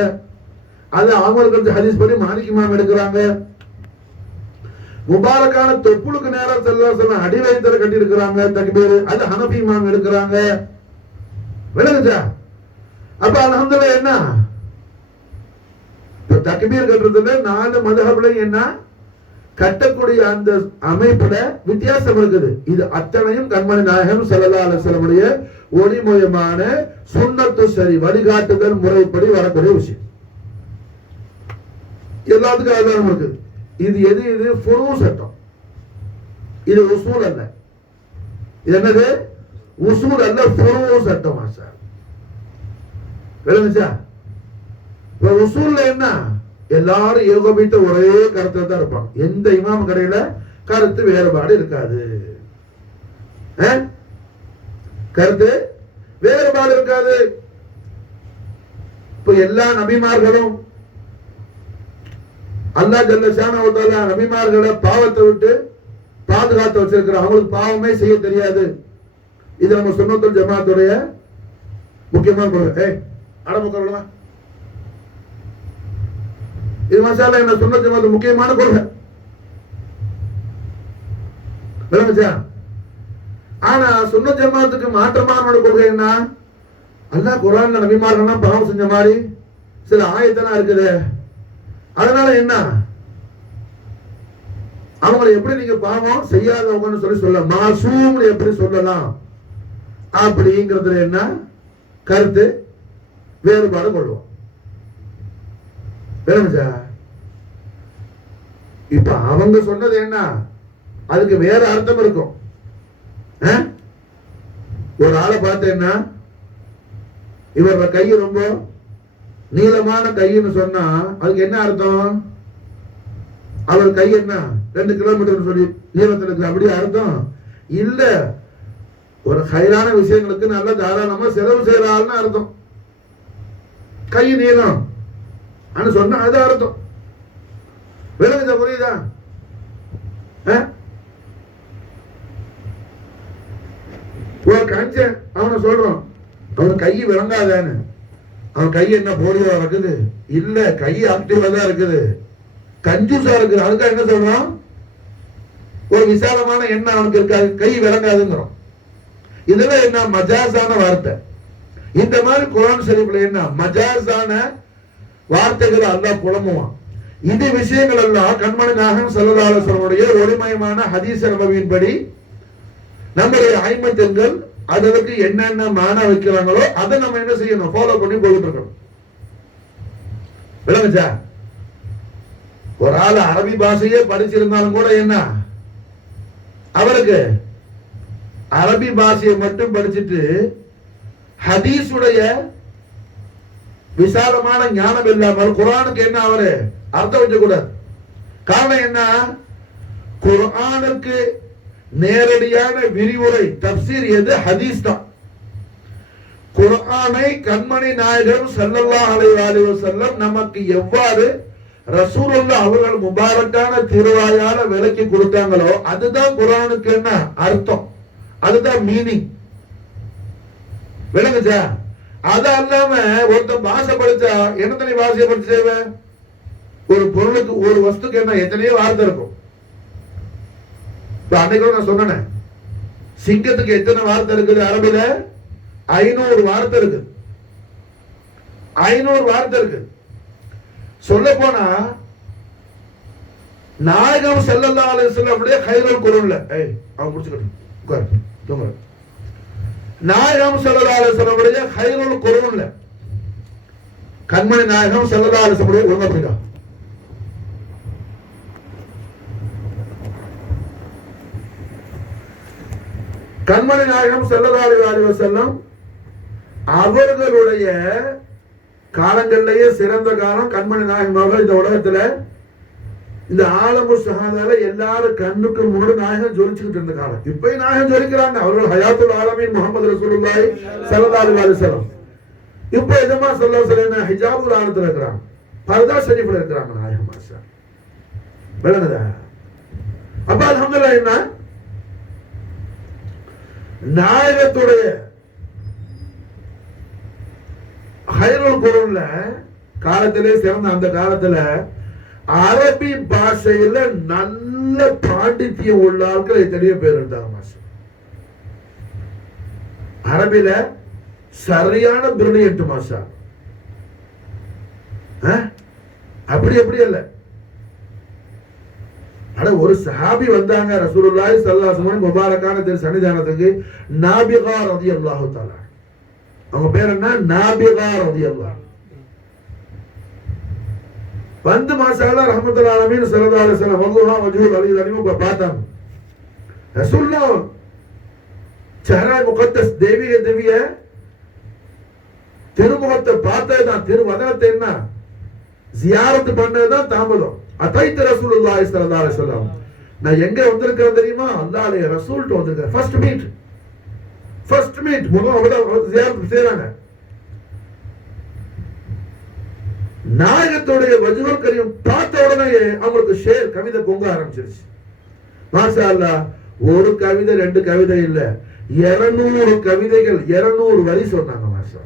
அது அவங்களுக்கு ஹதீஸ் படி மாலிக் இமாம் எடுக்கிறாங்க. முபாரக்கான தொப்புளுக்கு நேரம் ஸல்லல்லாஹு அலைஹி வஸல்லம் அடி வயித்துல கட்டி இருக்கிறாங்க தக்பீர். அது ஹனஃபி இமாம் எடுக்கிறாங்க. விளங்குச்சா? அப்ப அல்ஹம்துலில்லாஹ் என்ன தக்பீர் கட்டுறதுல 4 மதுஹப்ல என்ன கட்டக்கூடிய அந்த அமைப்புல வித்தியாசம் இருக்குது. இது அத்தனையும் கண்மணி நாயகம் ஸல்லல்லாஹு அலைஹி வஸல்லம் உடைய ஒளிமயமான சுன்னத்து சரி வழிகாட்டுதல் முறைப்படி வரக்கூடிய விஷயம். எல்லாத்துக்கும் ஆதாரம் இருக்குது. இது எது? இது ஃபுரூ சட்டம். இது உசூல் அல்ல. இது என்னது? உசூல் அல்ல, ஃபுரூ சட்டம். மாஷா விளங்குச்சா? இப்ப உசூல்ல என்ன? எல்லாரும் ஏகோபித்த ஒரே கருத்துல தான் இருப்பாங்க. எந்த இமாம் கடையில கருத்து வேறுபாடு இருக்காது. கருத்து வேறுபாடு இருக்காது. இப்ப எல்லா நபிமார்களும் அல்லாஹ் ஜல்ல ஷானஹு வ தஆலா நபிமார்களை பாவத்தை விட்டு பாதுகாத்து வச்சிருக்கிறார். அவங்களுக்கு பாவமே செய்ய தெரியாது. இது நம்ம சுன்னத்துல் ஜமாஅத்துடைய முக்கியமான கொள்கை. அடமுக்கறவா இது மசாலா என்ன சுன்னத் ஜமாஅத் முக்கியமான கொள்கை. விளங்குச்சா? ஆனா சுன்னத் ஜமாஅத்துக்கு மாற்றமான கொள்கை என்ன? அல்லாஹ் குர்ஆன்ல நபிமார்கள்லாம் பாவம் செஞ்ச மாதிரி சில ஆயத்தெல்லாம் இருக்குது. அதனால என்ன? அவங்களை எப்படி நீங்க பாவம் செய்யாதவங்கன்னு சொல்ல மாசூம் எப்படி சொல்லலாம் அப்படிங்கிறதுல என்ன கருத்து வேறுபாடு கொள்வோம். இப்ப அவங்க சொன்னது என்ன? அதுக்கு வேற அர்த்தம் இருக்கும். ஒரு ஆளை பார்த்தேன்னா இவரோட கை ரொம்ப நீளமான கைன்னு சொன்னா அதுக்கு என்ன அர்த்தம்? அவர் கை என்ன 2 கிலோமீட்டர் சொல்லி நீளத்தில் இருக்கு அப்படியே அர்த்தம் இல்ல. ஒரு ஹைரான விஷயங்களுக்கு நல்ல தாராளமா செலவு செய்யறாள்னு அர்த்தம். கை நீளம் சொன்னா அது அர்த்தம். விளங்குதா? புரியுதா? ஒரு கஞ்சன் அவனை சொல்றோம் அவன் கை விளங்காதான்னு. அவன் கை என்ன போலியா இருக்குது? இல்ல, கை ஆக்டிவா தான் இருக்குது, கஞ்சூசா இருக்குது. அதுக்காக என்ன சொல்றோம்? ஒரு விசாலமான எண்ணம் அவனுக்கு இருக்காது, கை விளங்காதுங்கிறோம். இதுல என்ன மஜாஸான வார்த்தை. இந்த மாதிரி குர்ஆன் ஷரீஃப்ல என்ன மஜாஸான வார்த்தைகள் அல்லாஹ் புலம்புவான். இந்த விஷயங்கள் எல்லாம் கண்மணி நாயகம் ஸல்லல்லாஹு அலைஹி வஸல்லம் ஒளிமயமான ஹதீஸ் நபவியின்படி நம்முடைய ஐமத்தங்கள் அதற்கு என்னென்ன மானா வைக்கிறாங்களோ அதை நம்ம என்ன செய்யணும்? ஃபாலோ பண்ணி போயிட்டு இருக்கணும். விளங்குச்சா? ஒரு ஆள் அரபி பாஷையே படிச்சிருந்தாலும் கூட என்ன அவருக்கு அரபி பாஷையை மட்டும் படிச்சுட்டு ஹதீஸுடைய விசாலமான ஞானம் இல்லாமல் குர்ஆனுக்கு என்ன அவரு அர்த்தம் வைக்க கூடாது. காரணம் என்ன? குர்ஆனுக்கு நேரடியான விரிவுரை தப்சீர் எது? ஹதீஸ் தான். குர்ஆனை கண்மணி நாயகம் ஸல்லல்லாஹு அலைஹி வஸல்லம் நமக்கு எவ்வாறு ரசூலுல்லாஹ் அவர்கள் முபாரக்கான திருவாயால விளக்கி கொடுத்தாங்களோ அதுதான் குர்ஆனுக்கு என்ன அர்த்தம், அதுதான் மீனிங். விளங்குச்சா? அது அல்லாம ஒருத்தன் பாஷைப்படுத்தா என்னத்தனை பாஷைப்படுத்த தேவை? ஒரு பொருளுக்கு ஒரு வஸ்துக்கு என்ன எத்தனையோ வார்த்தை இருக்கும். அன்னைக்கு நான் சொன்னேன், சிங்கத்துக்கு எத்தனை வார்த்தை இருக்குது அரபில? 500 வார்த்தை இருக்கு. 500 வார்த்தை இருக்கு. சொல்ல போனா நாயகம் ஸல்லல்லாஹு அலைஹி வஸல்லம் கைருல் குர்ஆன்ல அவன் முடிச்சுக்கிட்டு உட்கார் தூங்க. நாயகம் ஸல்லல்லாஹு அலைஹி வஸல்லம் கைருல் குர்ஆன்ல கண்மணி நாயகம் ஸல்லல்லாஹு அலைஹி வஸல்லம் ஒழுங்கா புரியுதா? கண்மணி நாயகம் ஸல்லல்லாஹு அலைஹி வஸல்லம் அவர்களுடைய காலங்களிலேயே சிறந்த காலம் கண்மணி நாயகம் அவர்கள் இந்த உலகத்துல இந்த ஆலமு ஷஹாதால எல்லாரும் கண்ணுக்கு முன்னாடி நாயகம் ஜொலிச்சுக்கிட்டு இருந்த காலம். இப்பயும் நாயகம் ஜொலிக்கிறாங்க. அவர்கள் ஹயாத்துல் ஆலமீன் முஹம்மது ரசூலுல்லாஹி ஸல்லல்லாஹு அலைஹி வஸல்லம். இப்போ எதமா ஸல்லல்லாஹு ஹிஜாபுல் ஆலத்துல இருக்கிறாங்க, பர்தா ஷரீஃப்ல இருக்கிறாங்க நாயகம். மாஷா விளங்குதா? அப்ப அல்ஹம்துலில்லாஹ் என்ன நாயகத்துடைய கைருல் குர்ஆன்ல காலத்திலே சிறந்த அந்த காலத்துல அரபி பாஷையில நல்ல பாண்டித்யம் உள்ள ஆட்கள் எத்தனையோ பேர் இருந்தாங்க. மாஷா அரபில சரியான பிரில்லியன்ட். மாஷா அப்படி அப்படி இல்ல. ஆனா ஒரு சஹாபி வந்தாங்க ரசூலுல்லாஹி ஸல்லல்லாஹு அலைஹி வஸல்லம் முபாரக்கான திரு சன்னிதானத்துக்கு. நாபிகா ரலியல்லாஹு தஆலா, அவங்க பேர் என்ன? நாபிகா ரலியல்லாஹு. வந்து மாஷாஅல்லாஹ் ரஹ்மத்துல் ஆலமீன் ஸல்லல்லாஹு அலைஹி வஸல்லம் வல்லுஹா வஜ்ஹுல் அலி அலிமு பார்த்தாங்க. ரசூலுல்லாஹ் சஹரா முகத்தஸ் தேவிய திருமுகத்தை பார்த்ததுதான், திருவதனத்தை என்ன ஜியாரத் பண்ணதுதான் தாமதம். அதைத்து ரசூலுல்லாஹி ஸல்லல்லாஹு அலைஹி வஸல்லம் நான் எங்க வந்திருக்கேன் தெரியுமா? அல்லாஹ்வுடைய ரசூல்ட்ட வந்திருக்கேன். ஃபர்ஸ்ட் மீட் முதல்ல ஜியாரத் செய்றாங்க. நாயகத்துடைய வஜ்ஹுல் கரீம் பார்த்த உடனே அவங்களுக்கு ஷேர் கவிதை பொங்க ஆரம்பிச்சிருச்சு. மாஷா அல்லாஹ், ஒரு கவிதை 2 கவிதை இல்ல, 200 கவிதைகள் 200 வரி சொன்னாங்க. மாஷா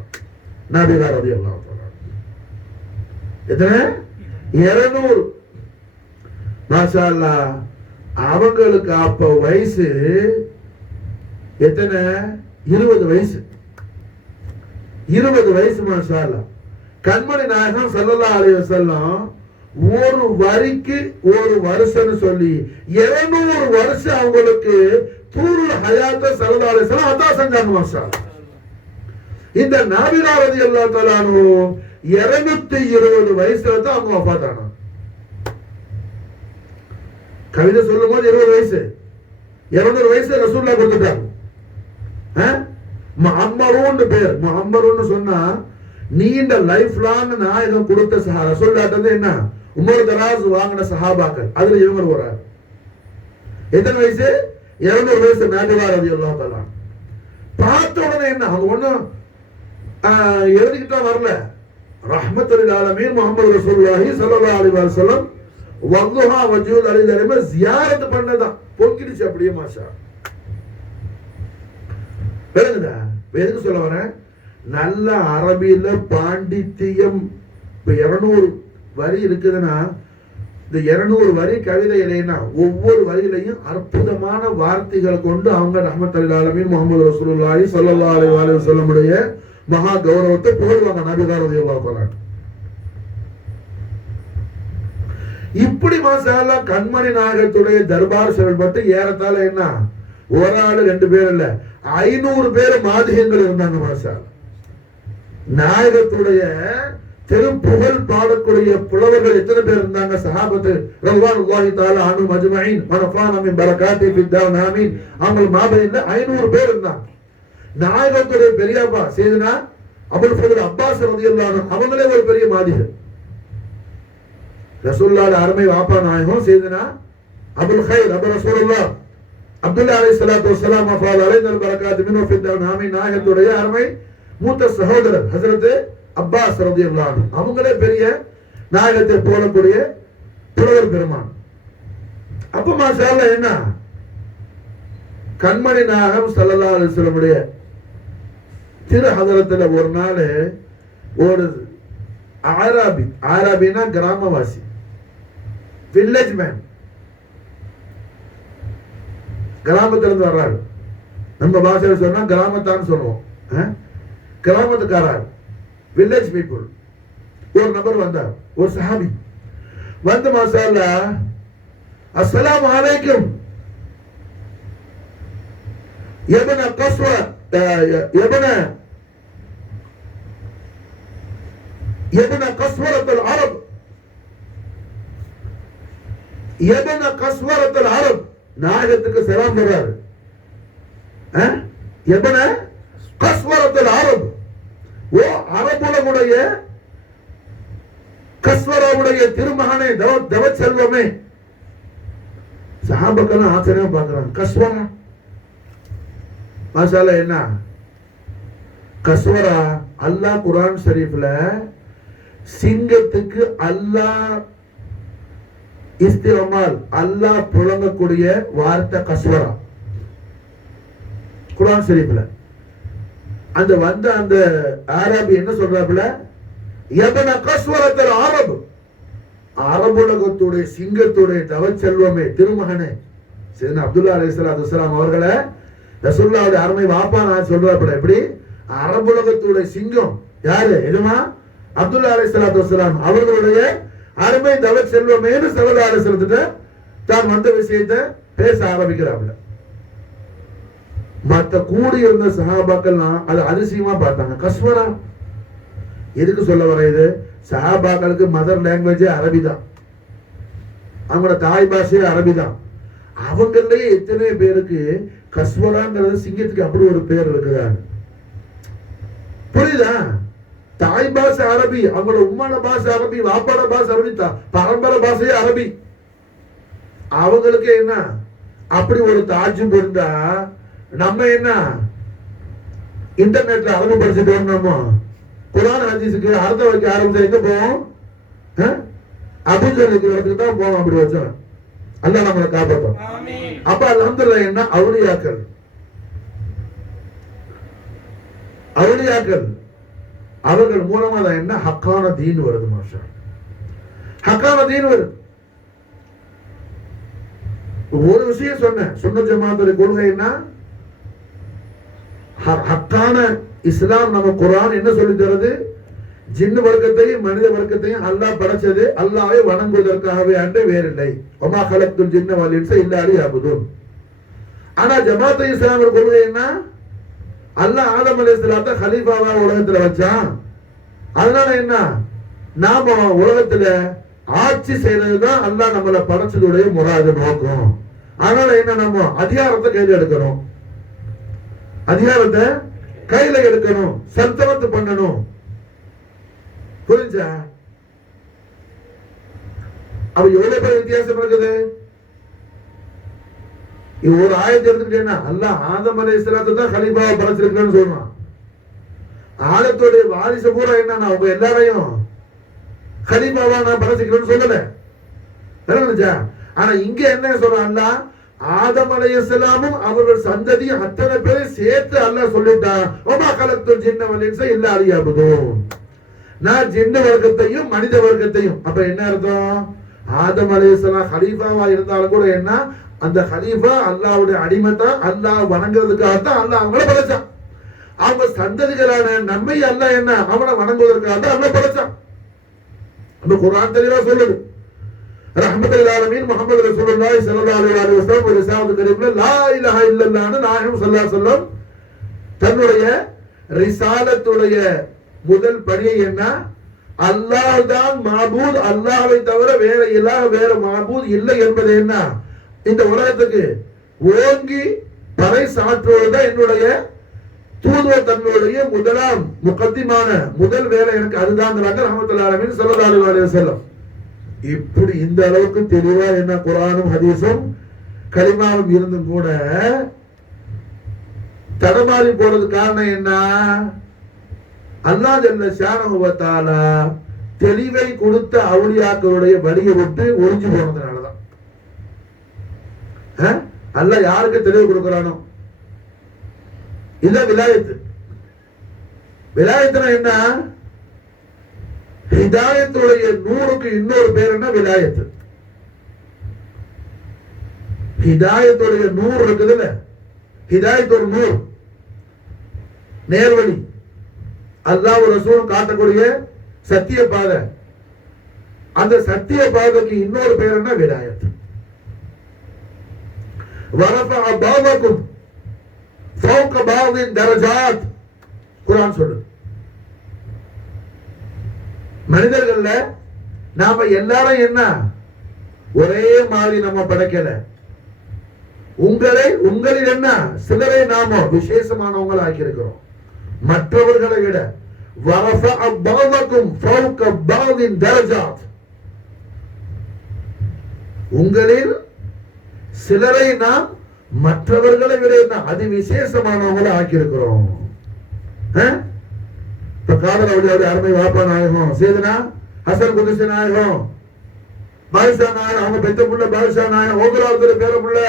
நபிகா ரலியல்லாஹு தஆலா எத்தனை? 200. மாஷா அல்லாஹ், அவங்களுக்கு அப்ப வயசு எத்தனை? 20 வயசு. 20 வயசு. மாஷா அல்லாஹ், கண்மணி நாயகம் ஸல்லல்லாஹு அலைஹி வஸல்லம் ஒரு வரிக்கு ஒரு வருஷம்னு சொல்லி 200 வருஷம் அவங்களுக்கு தூருல் ஹயாத்த ஸல்லல்லாஹு அலைஹி வஸல்லம் அதான் செஞ்சாங்க. மாஷா அல்லாஹ், இந்த நாபிகா ரலியல்லாஹு தஆலா 220 வயசுல தான் அவங்க வஃபாத்தானாங்க. கவிதை சொல்லும் போது 20 வயசு, 200 வயசு ரசூலுல்லாஹ் கொடுத்துட்டாங்க. முஹம்மருன்னு பேர். முஹம்மருன்னு சொன்னா நீண்ட லைஃப் லாங் நாயகம் கொடுத்த ரசூலுல்லாஹ் என்ன உமர் தராஸ் வாங்கின சஹாபாக்கள், அதுல இவங்க வராங்க. எத்தனை வயசு? 200 வயசு நாபிகா ரலியல்லாஹு தஆலா. பார்த்த உடனே என்ன அவங்க ஒண்ணும் எழுதிக்கிட்டா வரல. ரஹ்மத்துல் ஆலமீன் முஹம்மது ரசூலுல்லாஹி ஸல்லல்லாஹு அலைஹி வஸல்லம் வல்லுஹா வஜ்ஹுல் அலி அலிம ஜியாரத் பண்ணதான் பொங்கிடுச்சு அப்படியே. மாஷா விளங்குதா? எதுக்கு சொல்ல வரேன்? நல்ல அரபியில பாண்டித்தியம். இப்ப 200 வரி இருக்குதுன்னா இந்த 200 வரி கவிதை இல்லைன்னா ஒவ்வொரு வரியிலையும் அற்புதமான வார்த்தைகளை கொண்டு அவங்க ரஹ்மத்துல் ஆலமீன் முஹம்மது ரசூலுல்லாஹி ஸல்லல்லாஹு அலைஹி வஸல்லம் உடைய மகா கௌரவத்தை புகழ்வாங்க நபிகா ரலியல்லாஹு தஆலா. இப்படி மாஷா அல்லாஹ் கண்மணி நாயகத்துடைய தர்பார் செயல்பட்டு ஏறத்தாழ என்ன ஒரு ஆளு 2 பேர் இல்ல 500 பேர் மாதிகங்கள் இருந்தாங்க. மாஷா அல்லாஹ், நாயகத்துடைய திருப்புகழ் பாடக்கூடிய புலவர்கள் எத்தனை பேர் இருந்தாங்க? சஹாபத்து ரலியல்லாஹு தஆலா அன்ஹும் அஜ்மஈன் வனஃபானா மின் பரகாத்தி ஃபித் தௌன் ஆமீன். அவங்க மாபையில 500 பேர் இருந்தாங்க. நாயகத்துடைய பெரியப்பா சையதுனா அபுல் ஃபத்ல் அப்பாஸ் ரலியல்லாஹு அன்ஹு அவங்களே ஒரு பெரிய மாதிகர். ரசூலுல்லாஹ் அருமை வாப்பா நாயகம் சையதுனா அபுல் கைர் அபு ரசூலுல்லாஹ் அப்துல்லாஹ் அலைஹிஸ்ஸலாத்து வஸ்ஸலாம் வஃபால் அலைஹில் பரகாத் மின்ஹு ஃபித் தௌன் ஆமீன். நாயகத்துடைய அருமை மூத்த சகோதரர் ஹஜ்ரத் அப்பாஸ் ரலியல்லாஹு அன்ஹு அவங்களே பெரிய நாயகத்தை போலக்கூடிய புலவர் பெருமான். அப்ப மாஷா அல்லாஹ் என்ன கண்மணி நாயகம் ஸல்லல்லாஹு அலைஹி வஸல்லம் திரு ஹதரத்துல ஒரு நாள் ஒரு ஆராபினா கிராமவாசி, வில்லேஜ் மேன், கிராமத்திலிருந்து வர்றாரு. நம்ம பாஷையில் சொன்னா கிராமத்தான்னு சொல்லுவோம். கிராமத்துக்காரர், வில்லேஜ் பீப்புள். ஒரு நபர் வந்தார், ஒரு சஹாபி வந்து, மாஷா அல்லாஹ், அஸ்ஸலாமு அலைக்கும் ابن قسورة ابن قسورة العرب ابن قسورة العرب நாயகத்துக்கு சலாம் சொல்றாரு. ابن قسورة العرب, ஓ அரபுலகுடைய கஸ்வராவுடைய திருமகனே, தவ செல்வமே. சஹாபாக்கள் ஆச்சரியம் பார்க்கிறாங்க. கஸ்வரா மாஷாஅல்லா, என்ன கஸ்வரா? அல்லாஹ் குர்ஆன் ஷரீஃப்ல சிங்கத்துக்கு அல்லாஹ் இஸ்திரமால், அல்லாஹ் புழங்கக்கூடிய வார்த்தை கஸ்வரா குர்ஆன் ஷரீஃப்ல. அந்த வந்த அந்த ஆரபி என்ன சொல்றாப்புல, யபன கஸ்வரத்தல் அரபு, அரபுலகத்துடைய சிங்கத்துடைய தவச்செல்வமே, திருமகனே. சையதுனா அப்துல்லா அலைஹிஸ்ஸலாத்து வஸ்ஸலாம் அவர்களை ரசூலுல்லாஹ்வுடைய அருமை வாப்பா நான் சொல்றாப்புல. எப்படி? அரபுலகத்துடைய சிங்கம் யாரு? எதுமா? அப்துல்லா அலைஹிஸ்ஸலாத்து வஸ்ஸலாம் அவர்களுடைய அருமை தவச்செல்வமேனு ஸல்லல்லாஹு அலைஹி வஸல்லம் தான் வந்த விஷயத்தை பேச ஆரம்பிக்கிறாப்புல. மற்ற கூடியிருந்த சஹாபாக்கள் அது அதிசயமா பார்த்தாங்க. கஸ்வரா எதுக்கு சொல்ல வர? இது சஹாபாக்களுக்கு மதர் லாங்குவேஜே அரபி தான், அவங்களோட தாய் பாஷையே அரபி தான். அவங்களே எத்தனை பேருக்கு கஸ்வராங்கிறது சிங்கத்துக்கு அப்படி ஒரு பேர் இருக்குதான்னு புரியுதா? தாய் பாஷை அரபி, அவங்களோட உம்மான பாஷை அரபி, வாப்பாட பாஷை அரபி, பரம்பரை பாஷையே அரபி. அவங்களுக்கு என்ன அப்படி ஒரு தாஜும் இருந்தா, நம்ம என்ன இன்டர்நெட்ல அரபு படிச்சுட்டு வரணுமோ, குர்ஆன் ஹதீஸுக்கு அர்த்தம் வைக்க ஆரம்பிச்சா எங்க போவோம்? அபூஜலுக்கு இடத்துக்கு தான் போவோம். அப்படி வச்சோம். அல்லாஹ் நம்மளை காப்பாற்றும். அப்ப அல்ஹம்துலில்லாஹ், என்ன அவுலியாக்கள், அவுலியாக்கள் அவர்கள் மூலமா தான் என்ன ஹக்கான தீன் வருது. மாஷா, ஹக்கான தீன் வருது. ஒரு விஷயம் சொன்னேன், சுன்னத் ஜமாத்துடைய கொள்கை என்ன? ஹக்கான இஸ்லாம் நம்ம குர்ஆன் என்ன சொல்லி தருது? ஜின்னு வர்க்கத்தையும் மனித வர்க்கத்தையும் அல்லாஹ் படைச்சது அல்லாஹ்வை வணங்குவதற்காகவே அன்று வேறில்லை. வமா கலக்துல் ஜின்ன வல் இன்ஸ இல்லா லியஅபுதுன். ஆனா ஜமாத் இஸ்லாமிய கொள்கை என்ன? அல்லாஹ் ஆதம் அலைஹிஸ்ஸலாத்தை கலீஃபாவா உலகத்துல வச்சான். அதனால என்ன, நாம உலகத்துல ஆட்சி செய்யறதுதான் அல்லாஹ் நம்மளை படைச்சதுடைய முராது நோக்கம். அதனால என்ன, நம்ம அதிகாரத்தை கையில எடுக்கணும், அதிகாரத்தை கையில எடுக்கணும், சல்தனத்து பண்ணணும். புரிஞ்சா? அப்ப எவ்வளவு பேர் வித்தியாசம் இருக்குது. ஒரு ஆயத்தை எடுத்துக்கிட்டேன்னா, அல்லாஹ் ஆதம் அலைஹிஸ்ஸலாத்தை தான் கலீஃபாவை படைச்சிருக்கேன்னு சொல்றான். ஆதத்துடைய வாரிசு பூரா என்ன, அவங்க எல்லாரையும் கலீஃபாவா நான் படைச்சிருக்கேன்னு சொல்லல. ஆனா இங்க என்ன சொல்றான், அல்லாஹ் ஆதம் அலைஹிஸ்ஸலாமும் அவர்கள் சந்ததியும் அத்தனை பேரை சேர்த்து அல்லாஹ் சொல்லிட்டான். வமா கலக்துல் ஜின்ன வல் இன்ஸ இல்லா லியஅபுதுன். நான் ஜின்ன வர்க்கத்தையும் மனித வர்க்கத்தையும். அப்ப என்ன அர்த்தம்? ஆதம் அலைஹிஸ்ஸலாம் கலீஃபாவா இருந்தாலும் கூட என்ன, அந்த கலீஃபா அல்லாஹ்வுடைய அடிமைதான், அல்லாஹ் வணங்குறதுக்காக தான் அல்லாஹ் அவங்கள படைச்சான். அவங்க சந்ததிகளான நம்மை அல்லாஹ் என்ன அவனை வணங்குவதற்காக தான் அல்லாஹ் படைச்சான். அந்த குர்ஆன் தெளிவா சொல்லுது. ரஹ்மத்துல் ஆலமீன் முஹம்மது ரசூலுல்லாஹி ஸல்லல்லாஹு அலைஹி வஸல்லம் ஒரு ரிசாலத்து கரீம்ல லா இலாஹா இல்லல்லாஹ்னு நாயகம் ஸல்லல்லாஹு அலைஹி வஸல்லம் தன்னுடைய ரிசாலத்துடைய முதல் பணியை என்ன, அல்லாஹ் தான் மாபூத், அல்லாஹ்வை தவிர வேற இலாஹ் வேற மாபூத் இல்லை என்பது என்ன இந்த உலகத்துக்கு ஓங்கி பறை சாற்றுவதுதான் என்னுடைய தூதுவர் தன்னுடைய முதலாம் முகத்திமான முதல் வேலை எனக்கு அதுதான் ரஹ்மத்துல் ஆலமீன் ஸல்லல்லாஹு அலைஹி வஸல்லம். இப்படி இந்த அளவுக்கு தெளிவா என்ன குர்ஆனும் ஹதீஸும் கலிமாவும் இருந்தும் கூட தடமாறி போறது காரணம் என்ன? அல்லாஹ் ஜல்ல ஷானஹு வ தஆலா தெளிவை கொடுத்த அவுலியாக்களுடைய வழியை விட்டு ஒளிஞ்சு போனதுனாலதான். அல்லாஹ் யாருக்கு தெளிவு கொடுக்கறானோ இல்ல விலாயத்து, விலாயத்துனா என்ன? ஹிதாயத்துடைய நூறுக்கு இன்னொரு பேர் என்ன? விலாயத்து. ஹிதாயத்துடைய நூறு இருக்குதுல்ல, ஹிதாயத் ஒரு நூறு, நேர்வழி, அல்லாஹ் ரசூல் காட்டக்கூடிய சத்திய பாதை. அந்த சத்திய பாதைக்கு இன்னொரு பேர் என்ன? விலாயத். வரஃபஅ பஅதகும் ஃபௌக பஅதின் தரஜாத். குர்ஆன் சொல்லுது. மனிதர்கள்ல நாம எல்லாரும் என்ன ஒரே மாதிரி நம்ம படைக்கல. உங்களில் என்ன சிலரை நாம விசேஷமானவங்களை ஆக்கி இருக்கிறோம் மற்றவர்களை விட. வரஃபஅ பஅதகும் ஃபௌக பஅதின் தரஜாத். உங்களில் சிலரை நாம் மற்றவர்களை விட அதி விசேஷமானவங்களை ஆக்கியிருக்கிறோம். காதல் அவருடைய அருமை வாப்பா நாயகம் சேதுனா ஹசன் குதிச நாயகம் பாதுஷா நாயகம், அவங்க பெத்த புள்ள பாதுஷா நாயகம், ஓகுலாவுடைய பேர புள்ள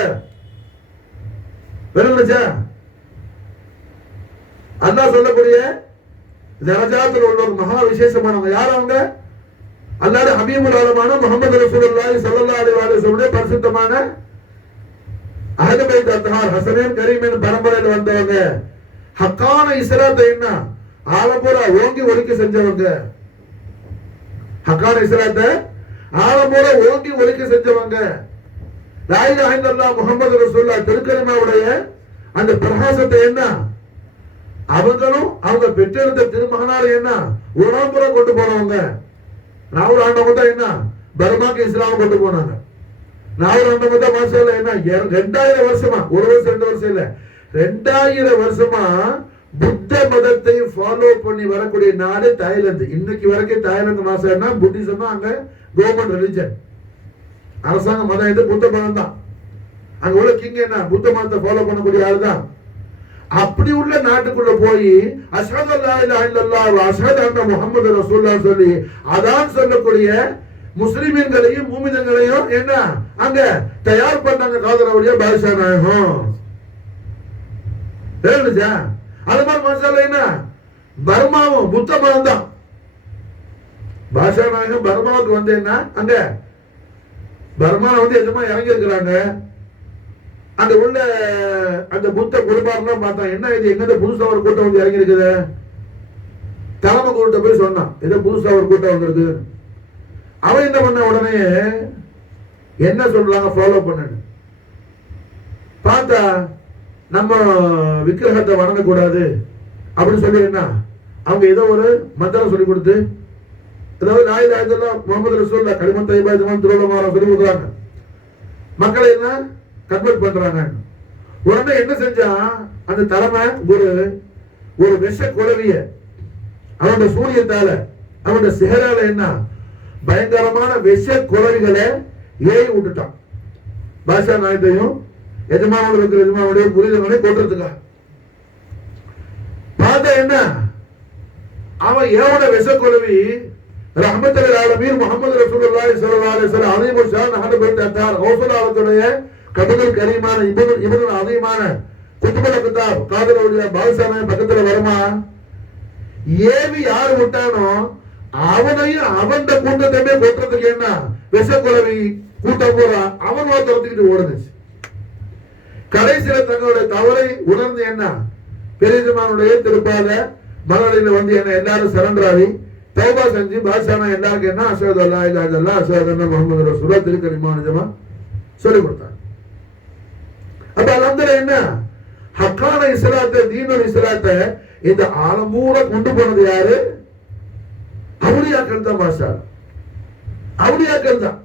விளங்குச்சா? அல்லாஹ் சொல்லக்கூடிய தரஜாத்தில் உள்ள ஒரு மகா விசேஷமானவங்க யார்? அவங்க அல்லாஹ்வுடைய ஹபீபுல் ஆலமான முஹம்மது ரசூலுல்லாஹி ஸல்லல்லாஹு அலைஹி வஸல்லம் பரிசுத்தமான அஹ்ல பைத் அத்ஹார் ஹஸனேன் கரீமின் பரம்பரையில் வந்தவங்க. ஹக்கான இஸ்லாத்தை என்ன ஆலம்பூரா ஓங்கி ஒலிக்க செஞ்சவங்க. ஹக்கான இஸ்லாத்தை ஆலம்பூரா ஓங்கி ஒலிக்க செஞ்சவங்க. லா இலாஹ இல்லல்லாஹ் முஹம்மது ரசூலுல்லாஹ் திருக்கலிமாவுடைய அந்த பிரகாசத்தை என்ன அவங்களும் அவங்க பெற்றெடுத்த திருமகனால என்ன உலகம்புறம் கொண்டு போனவங்க. நாவூர் ஆண்டவங்க தான் என்ன பர்மாக்கு இஸ்லாம் கொண்டு போனாங்க. நாவூர் ஆண்டவங்க தான் மாஷாஅல்லாஹ் என்ன 2000 வருஷமா, ஒரு வருஷம் 2 வருஷம் இல்ல, 2000 வருஷமா புத்த மதத்தை ஃபாலோ பண்ணி வரக்கூடிய நாடு தாய்லாந்து. இன்னைக்கு வரைக்கும் தாய்லாந்து மாசம்னா புத்திசம் தான் அங்க கவர்மெண்ட் ரிலிஜன், அரசாங்க மதம் இது புத்த மதம் தான். அங்க உள்ள கிங் என்ன புத்த மதத்தை ஃபாலோ பண்ணக்கூடிய ஆள் தான். அப்படி உள்ள நாட்டுக்குள்ள போய் அஷ்ஹது அல்லா இலாஹ இல்லல்லாஹ் வ அஷ்ஹது அன்ன முஹம்மது ரசூலுல்லாஹ் சொல்லி அதான் சொல்லக்கூடிய முஸ்லிம்களையும் மூமின்களையும் என்ன அங்க தயார் பண்ணாங்க. காதரவுடைய பாதுஷா நாயகம் தெரியுதா? அது மாதிரி மசாலா என்ன பர்மாவும் புத்த மதம் தான். பாதுஷா நாயகம் பர்மாவுக்கு வந்து என்ன அங்க பர்மா வந்து எஜமா இறங்கி இருக்கிறாங்க. அந்த உள்ள அந்த புத்த குருபாரெல்லாம் பார்த்தா என்ன இது எங்க புதுசா ஒரு கூட்டம் வந்து இறங்கி இருக்குது. தலைமை கூட்ட போய் சொன்னான் ஏதோ புதுசா ஒரு கூட்டம் வந்திருக்கு. அவன் என்ன பண்ண உடனே என்ன சொல்றாங்க ஃபாலோ பண்ணு பார்த்தா நம்ம விக்கிரகத்தை வணங்கக்கூடாது அப்படின்னு சொல்லி என்ன அவங்க ஏதோ ஒரு மந்திரம் சொல்லி கொடுத்து அதாவது லா இலாஹ இல்லல்லாஹ் முஹம்மது ரசூலுல்லாஹ் கலிமத் தய்யிபா இதுமான் திருவள்ளுவமாரம் சொல்லி கொடுக்குறாங்க. மக்களை என்ன கன்வெர்ட் பண்றாங்க. உடனே என்ன செஞ்சா அந்த தலைமை ஒரு விஷ குளவிய அவனுடைய சூரியத்தால அவனுடைய சிகரால என்ன பயங்கரமான விஷ குளவிகளை ஏறி விட்டுட்டான். பாஷா நாயத்தையும் எஜமானோட இருக்கிற எஜமானுடைய புரிதல்களை கொள்றதுக்கா பார்த்தா என்ன அவன் ஏவன விஷ குளவி ரஹ்மத்துல் ஆலமீன் முஹம்மது ரசூலுல்லாஹி ஸல்லல்லாஹு அலைஹி வஸல்லம் அலீமு ஷான் அஹ்ல பைத் அத்தார் கௌசலாவுடைய கபீல் கரீமான இப்னு அதீமான குதுபுல் கிதாப் காதரவுடைய பாதுஷா பக்கத்துல வருமா ஏவி யார் விட்டானோ அவனையும் அவன் கூட்டத்தையுமே கொட்டுறதுக்கு என்ன விஷ குளவி கூட்டம் போறா அவன் துரத்துக்கிட்டு ஓடுனுச்சு. கடைசியில தங்களுடைய தவறை உணர்ந்து என்ன பெரியஜமானுடைய திருப்பாத மலரில் வந்து என்ன எல்லாரும் சரண்டராவி தௌபா செஞ்சு பாஷானா எல்லாருக்கும் என்ன அஷ்ஹது அல்லா இலாஹ இல்லல்லாஹ் அஷ்ஹது அன்ன முஹம்மது ரசூலுல்லாஹ் திருக்கலிமான் ஜமா சொல்லி கொடுத்தாங்க. அப்ப அந்த என்ன ஹக்கான இஸ்லாத்தை தீனுல் இஸ்லாத்தை இந்த ஆலமூர கொண்டு போனது யாரு? அவுலியாக்கள் தான். மாஷா அவுலியாக்கள் தான்.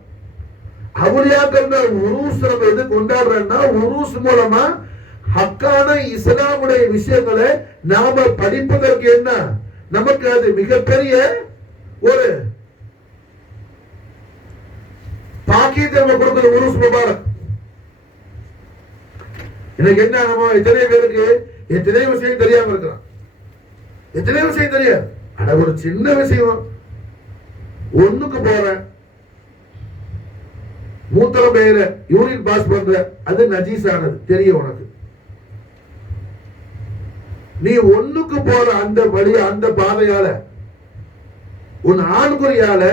அவுலியாக்கள் தான் உருஸ் நம்ம எது கொண்டாடுறோம்னா உருஸ் மூலமா ஹக்கான இஸ்லாமுடைய விஷயங்களை நாம படிப்பதற்கு என்ன நமக்கு அது மிகப்பெரிய ஒரு பாக்கியத்தை நம்ம கொடுக்கிற உருஸ் முபாரக். எனக்கு என்ன நம்ம எத்தனை பேருக்கு எத்தனை விஷயம் தெரியாம இருக்கிறான், எத்தனை விஷயம் தெரியாது. அட ஒரு சின்ன விஷயம் ஒண்ணுக்கு போறேன் மூத்திரம் பெயர யூரின் பாஸ் பண்ற அது நஜீஸ் ஆனது தெரியும் உனக்கு. நீ ஒண்ணுக்கு போற அந்த வழி, அந்த பாதையால, உன் ஆண்குறியால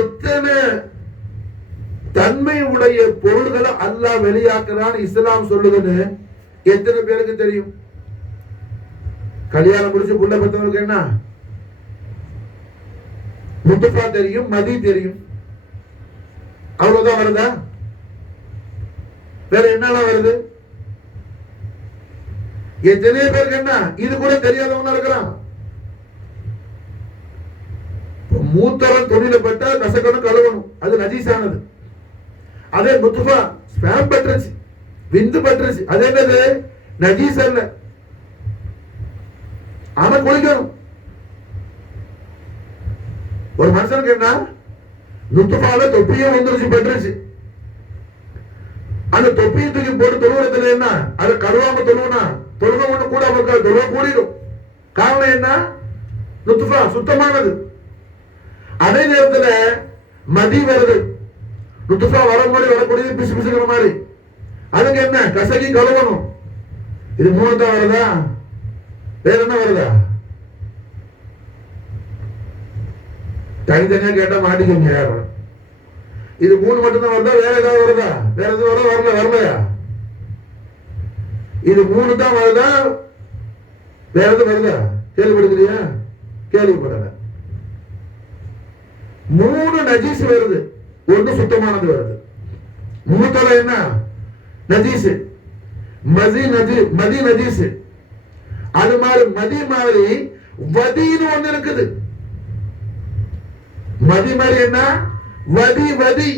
எத்தனை தன்மை உடைய பொருள்களை அல்லாஹ் வெளியாக்குறான் இஸ்லாம் சொல்லுதுன்னு எத்தனை பேருக்கு தெரியும்? கல்யாணம் முடிச்சு புள்ள பெற்றவருக்கு என்ன முத்துப்பா தெரியும், மதி தெரியும், அவ்வளவுதான் வருதா? வேற என்னெல்லாம் வருது? எத்தனை பேருக்கு என்ன இது கூட தெரியாதவங்க இருக்கிறான். மூத்தவன் தொழில பட்டா கசக்கணும், கழுவணும், அது நஜீஸானது. அதே முத்துஃபா ஸ்பேம் பட்டுருச்சு, விந்து பட்டுருச்சு, அது என்னது? நஜீஸ் அல்ல, அவன் குளிக்கணும். ஒரு மனுஷனுக்கு என்ன நுத்துஃபால தொப்பியும் வந்துருச்சு, பட்டுருச்சு. அந்த தொப்பியை தூக்கி போட்டு தொழுவத்துல என்ன அதை கழுவாம தொழுவனா தொழுக ஒண்ணு கூட அவருக்கு தொழுவ கூடிடும். காரணம் என்ன? நுத்துஃபா சுத்தமானது. அதே நேரத்துல மதி வருது, நுத்துஃபா வரும்போது வரக்கூடியது பிசு பிசுக்கிற மாதிரி, அதுக்கு என்ன கசக்கி கழுவணும். இது மூணு தான் வருதா? வேற என்ன வருதா? தனித்தனியா கேட்டா மாட்டிக்கோங்க யாரும். இது மூணு மட்டும் தான் வருதா? வேற ஏதாவது வருதா? வேற எதுவும் வரலையா? இது மூணு தான் வருதா? வேற எதுவும் வருதா? கேள்விப்படுத்தியா? கேள்விப்படல. மூணு நஜீஸ் வருது, ஒன்று சுத்தமானது வருது. மூத்தல என்ன நஜீஸ்? மதி நஜீஸ். அது மாதிரி மதி மாதிரி வதின்னு ஒண்ணு இருக்குது. மதி மாதிரி என்ன? வதி.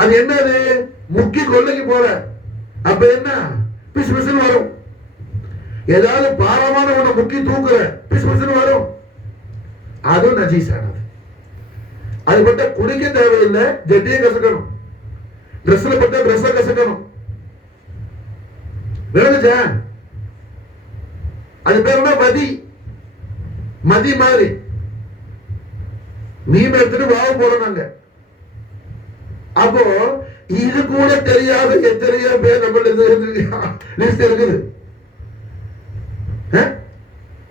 அது என்னது? முக்கி கொள்ளைக்கு போற, அப்ப என்ன பிசு பிசுன்னு வரும். ஏதாவது பாரமான ஒண்ணு முக்கி தூக்குற, பிசு பிசுன்னு வரும், அதுவும் நஜீஸானது. அது பட்ட குடிக்க தேவையில்லை, ஜட்டியை கசக்கணும். ட்ரெஸ்ல பட்ட ட்ரெஸ்ஸ கசக்கணும். விளங்குச்சா? அது பேர் என்ன? மதி மாதிரி. மீன் எடுத்துட்டு வாவு போறாங்க. அப்போ இது கூட தெரியாத எத்தனையோ பேர் நம்ம லிஸ்ட் இருக்குது.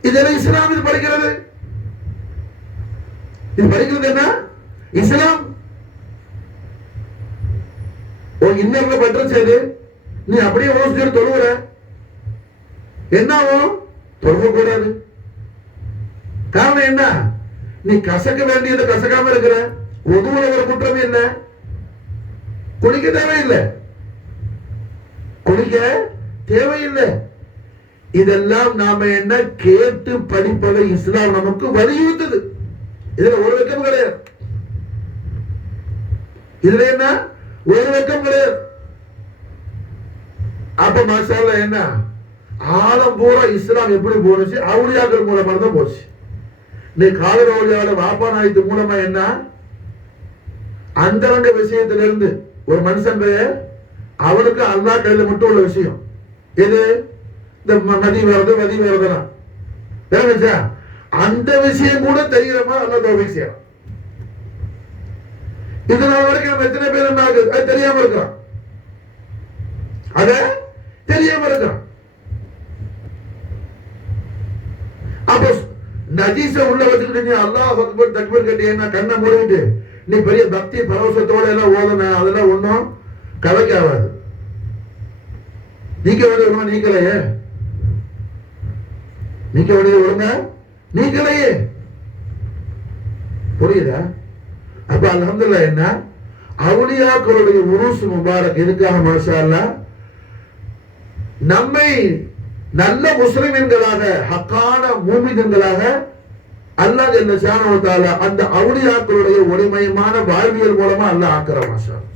இதெல்லாம் இஸ்லாம் இது படிக்கிறது. இது படிக்கிறது என்ன? இஸ்லாம். இன்னர்ல பட்டுறது நீ அப்படியே ஓசிட்டு தொழுவுற, என்ன ஆகும்? தொழுவ கூடாது. காரணம் என்ன? நீ கசக்க வேண்டியது கசக்காம இருக்கிற. ஒதுவுல ஒரு குற்றமே இல்லை, குளிக்க தேவையில்லை. இதெல்லாம் நாம என்ன கேட்டு படிப்பதை இஸ்லாம் நமக்கு வலியுறுத்தது. இதுல ஒரு வெக்கம் கிடையாது. இதுல என்ன ஒரு வெக்கம் கிடையாது. அப்ப மாஷாஅல்லாஹ் என்ன ஆலம் பூரா இஸ்லாம் எப்படி போனுச்சு? அவுலியாக்கள் மூலமா தான் போச்சு. நீ காலரோட வாப்பா நாயத்து மூலமா என்ன அந்த விஷயத்துல இருந்து ஒரு மனுஷன் அவனுக்கு அல்லாஹ் கையில மட்டும் உள்ள விஷயம் எது? இந்த மதி வரதெல்லாம் அந்த விஷயம் கூட தெரியுமா? அல்லாஹ் விஷயம் இதனால வரைக்கும் நம்ம எத்தனை பேர் என்ன ஆகுது? அது தெரியாம இருக்கிறான். அப்போ நஜீஸ உள்ள வச்சுக்கிட்டு நீ அல்லாஹ் அக்பர் தக்பீர் கட்டியா கண்ணை மூடிட்டு நீ பெரிய பக்தி பரவசத்தோட எல்லாம் ஓதன, அதெல்லாம் ஒன்றும் கலைக்கு ஆகாது. நீக்க வேண்டிய நீக்கலையே, நீக்க வேண்டியது ஒழுங்க நீக்கலையே. புரியுதா? அப்ப அல்ஹம்துலில்லாஹ் என்ன அவுலியாக்களுடைய உருஸ் முபாரக் எதுக்காக? மாஷா அல்லாஹ் நம்மை நல்ல முஸ்லிம்களாக ஹக்கான மூமின்களாக அல்லாஹ் ஜல்ல ஷானஹு வ தஆலா அந்த அவுலியாக்களுடைய ஒளிமயமான வாழ்வியல் மூலமா அல்லாஹ் ஆக்குறான். மாஷா அல்லாஹ்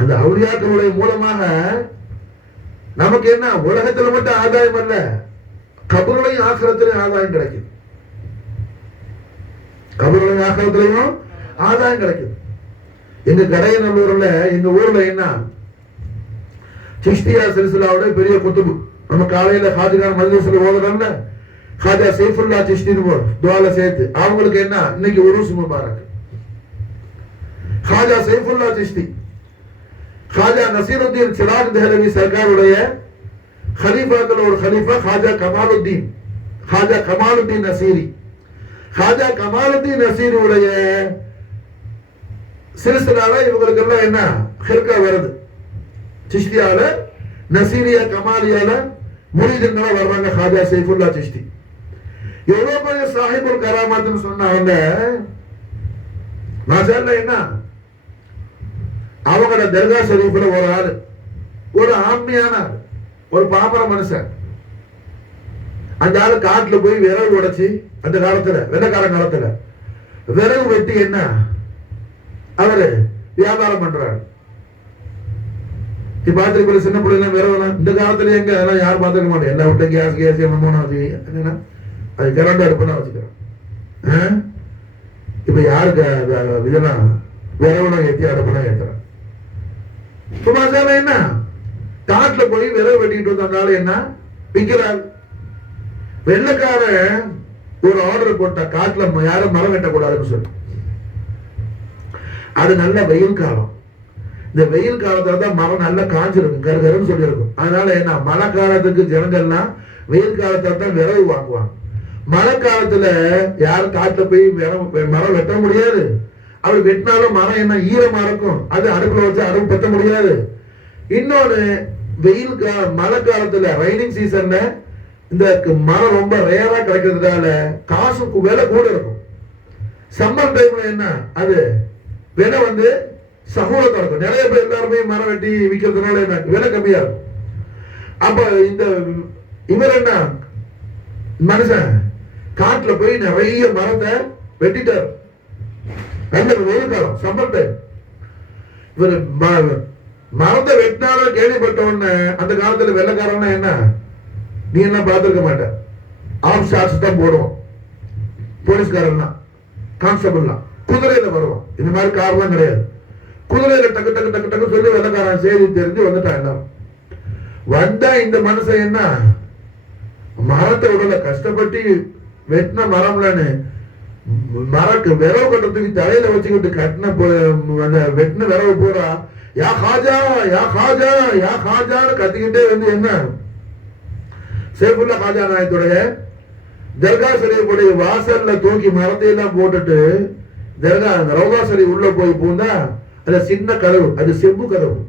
அந்த அவுலியாக்களுடைய மூலமாக நமக்கு என்ன உலகத்துல மட்டும் ஆதாயம் அல்ல, கபருளையும் ஆக்கிரத்திலையும் ஆதாயம் கிடைக்குது. கபருளையும் ஆக்கிரத்திலையும் ஆதாயம் கிடைக்குது. எங்க கடையநல்லூர்ல எங்க ஊர்ல என்ன சிஷ்டியா சில்சிலாவோட பெரிய குத்துபு நம்ம காலையில ஹாஜிகான் மஜ்லிஸ்ல ஓதுறோம்ல, ஹாஜா சைஃபுல்லா சிஷ்டின்னு துஆல சேர்த்து அவங்களுக்கு என்ன இன்னைக்கு உருஸ் முபாரக். ஹாஜா சைஃபுல்லா சிஷ்டி ஹாஜா நசீருத்தீன் சிராஜ் தெஹ்லவி சர்க்காருடைய ஹலீஃபாக்கள் ஒரு ஹலீஃபா ஹாஜா கமாலுத்தீன் நசீரி. ஹாஜா கமாலுத்தீன் நசீருடைய சிறுசிலால இவங்களுக்கு எல்லாம் என்ன ஹிர்கா வருது. சிஷ்டியால நசீரியா கமாலியால முரீதுங்களா வர்றாங்க. ஹாஜா சைஃபுல்லா சிஷ்டி எவ்வளவு பெரிய சாஹிபுல் கராமாத்துன்னு சொன்னாங்க. மாஷாஅல்லாஹ் என்ன அவங்களோட தர்கா ஷரீஃப்ல ஒரு ஆளு, ஒரு ஆண்மையான ஆள், ஒரு பாமர மனுஷன். அந்த ஆளு காட்டுல போய் விறகு உடைச்சு, அந்த காலத்துல வெள்ளக்கார காலத்துல விறகு வெட்டி என்ன அவரு வியாபாரம் பண்றாரு. இப்ப பார்த்துருக்க சின்ன பிள்ளைங்க விறகு இந்த காலத்துல எங்க அதெல்லாம் யாரும் பார்த்துக்க மாட்டேன். எல்லா விட்ட கேஸ் என்னன்னா அது கரண்ட் அடுப்புனா வச்சுக்கிறேன். இப்ப யாருக்கு இதெல்லாம் விறகுலாம் ஏற்றி அடுப்புலாம் ஏத்துறேன். என்ன காட்டுல போய் விறகு வெட்டிட்டு வந்தாலும் என்ன விற்கிறார். வெள்ளக்கார ஒரு ஆர்டர் போட்ட காட்டுல யாரும் மரம் வெட்டக்கூடாதுன்னு சொல்லி. அது நல்ல வெயில் காலம். இந்த வெயில் காலத்துல தான் மரம் நல்லா காஞ்சிருக்கும், கருகருன்னு சொல்லி இருக்கும். அதனால என்ன மழை காலத்துக்கு ஜனங்கள்லாம் வெயில் காலத்துல தான் விறகு வாங்குவாங்க. மழை காலத்துல யாரும் காட்டுல போய் மரம் வெட்ட முடியாது. அப்படி வெட்டினாலும் மரம் என்ன ஈரமா இருக்கும், அது அடுப்புல வச்சு அடுப்பு பத்த முடியாது. இன்னொன்னு வெயில் மழை காலத்துல ரைனிங் சீசன்ல இந்த மரம் ரொம்ப ரேரா கிடைக்கிறதுனால காசுக்கு விலை கூட இருக்கும். சம்மர் டைம்ல என்ன அது விலை வந்து சமூகத்தா இருக்கும். நிறைய பேர் எல்லாருமே மரம் வெட்டி விற்கிறதுனால என்ன விலை கம்மியா இருக்கும். அப்ப இந்த இவர் என்ன மனுஷன் காட்டுல போய் நிறைய மரத்தை வெட்டிட்டார். நல்ல வெயில் காலம், சம்மர் டைம். இவர் மரத்தை வெட்டினாலும் கேள்விப்பட்ட உடனே அந்த காலத்துல வெள்ளக்காரன்னா என்ன நீ என்ன பார்த்திருக்க மாட்ட, ஆஃப் ஷாட்ஸ் தான் போடுவோம். போலீஸ்காரன்லாம் கான்ஸ்டபிள்லாம் குதிரையில வருவோம். இந்த மாதிரி கார்லாம் கிடையாது. குதிரையில டக்கு டக்கு டக்கு டக்கு சொல்லி வெள்ளக்காரன் செய்தி தெரிஞ்சு வந்துட்டான். எல்லாம் வந்தா இந்த மனுஷன் என்ன மரத்தை விடல, கஷ்டப்பட்டு வெட்டின மரம்லன்னு மரக்கு விரவு கட்டுறதுக்கு தலையில வச்சுக்கிட்டு கட்டின அந்த வெட்டின விரவு போறா யா ஹாஜா யா ஹாஜா யா ஹாஜான்னு கத்திக்கிட்டே வந்து என்ன சைஃபுல்லா ஹாஜா நாயத்துடைய தர்கா ஷரீஃபுடைய வாசல்ல தூக்கி மரத்தையெல்லாம் போட்டுட்டு தர்கா அந்த ரௌதா ஷரீஃப் உள்ள போய் பூந்தா அது சின்ன கதவு, அது செம்பு கதவு.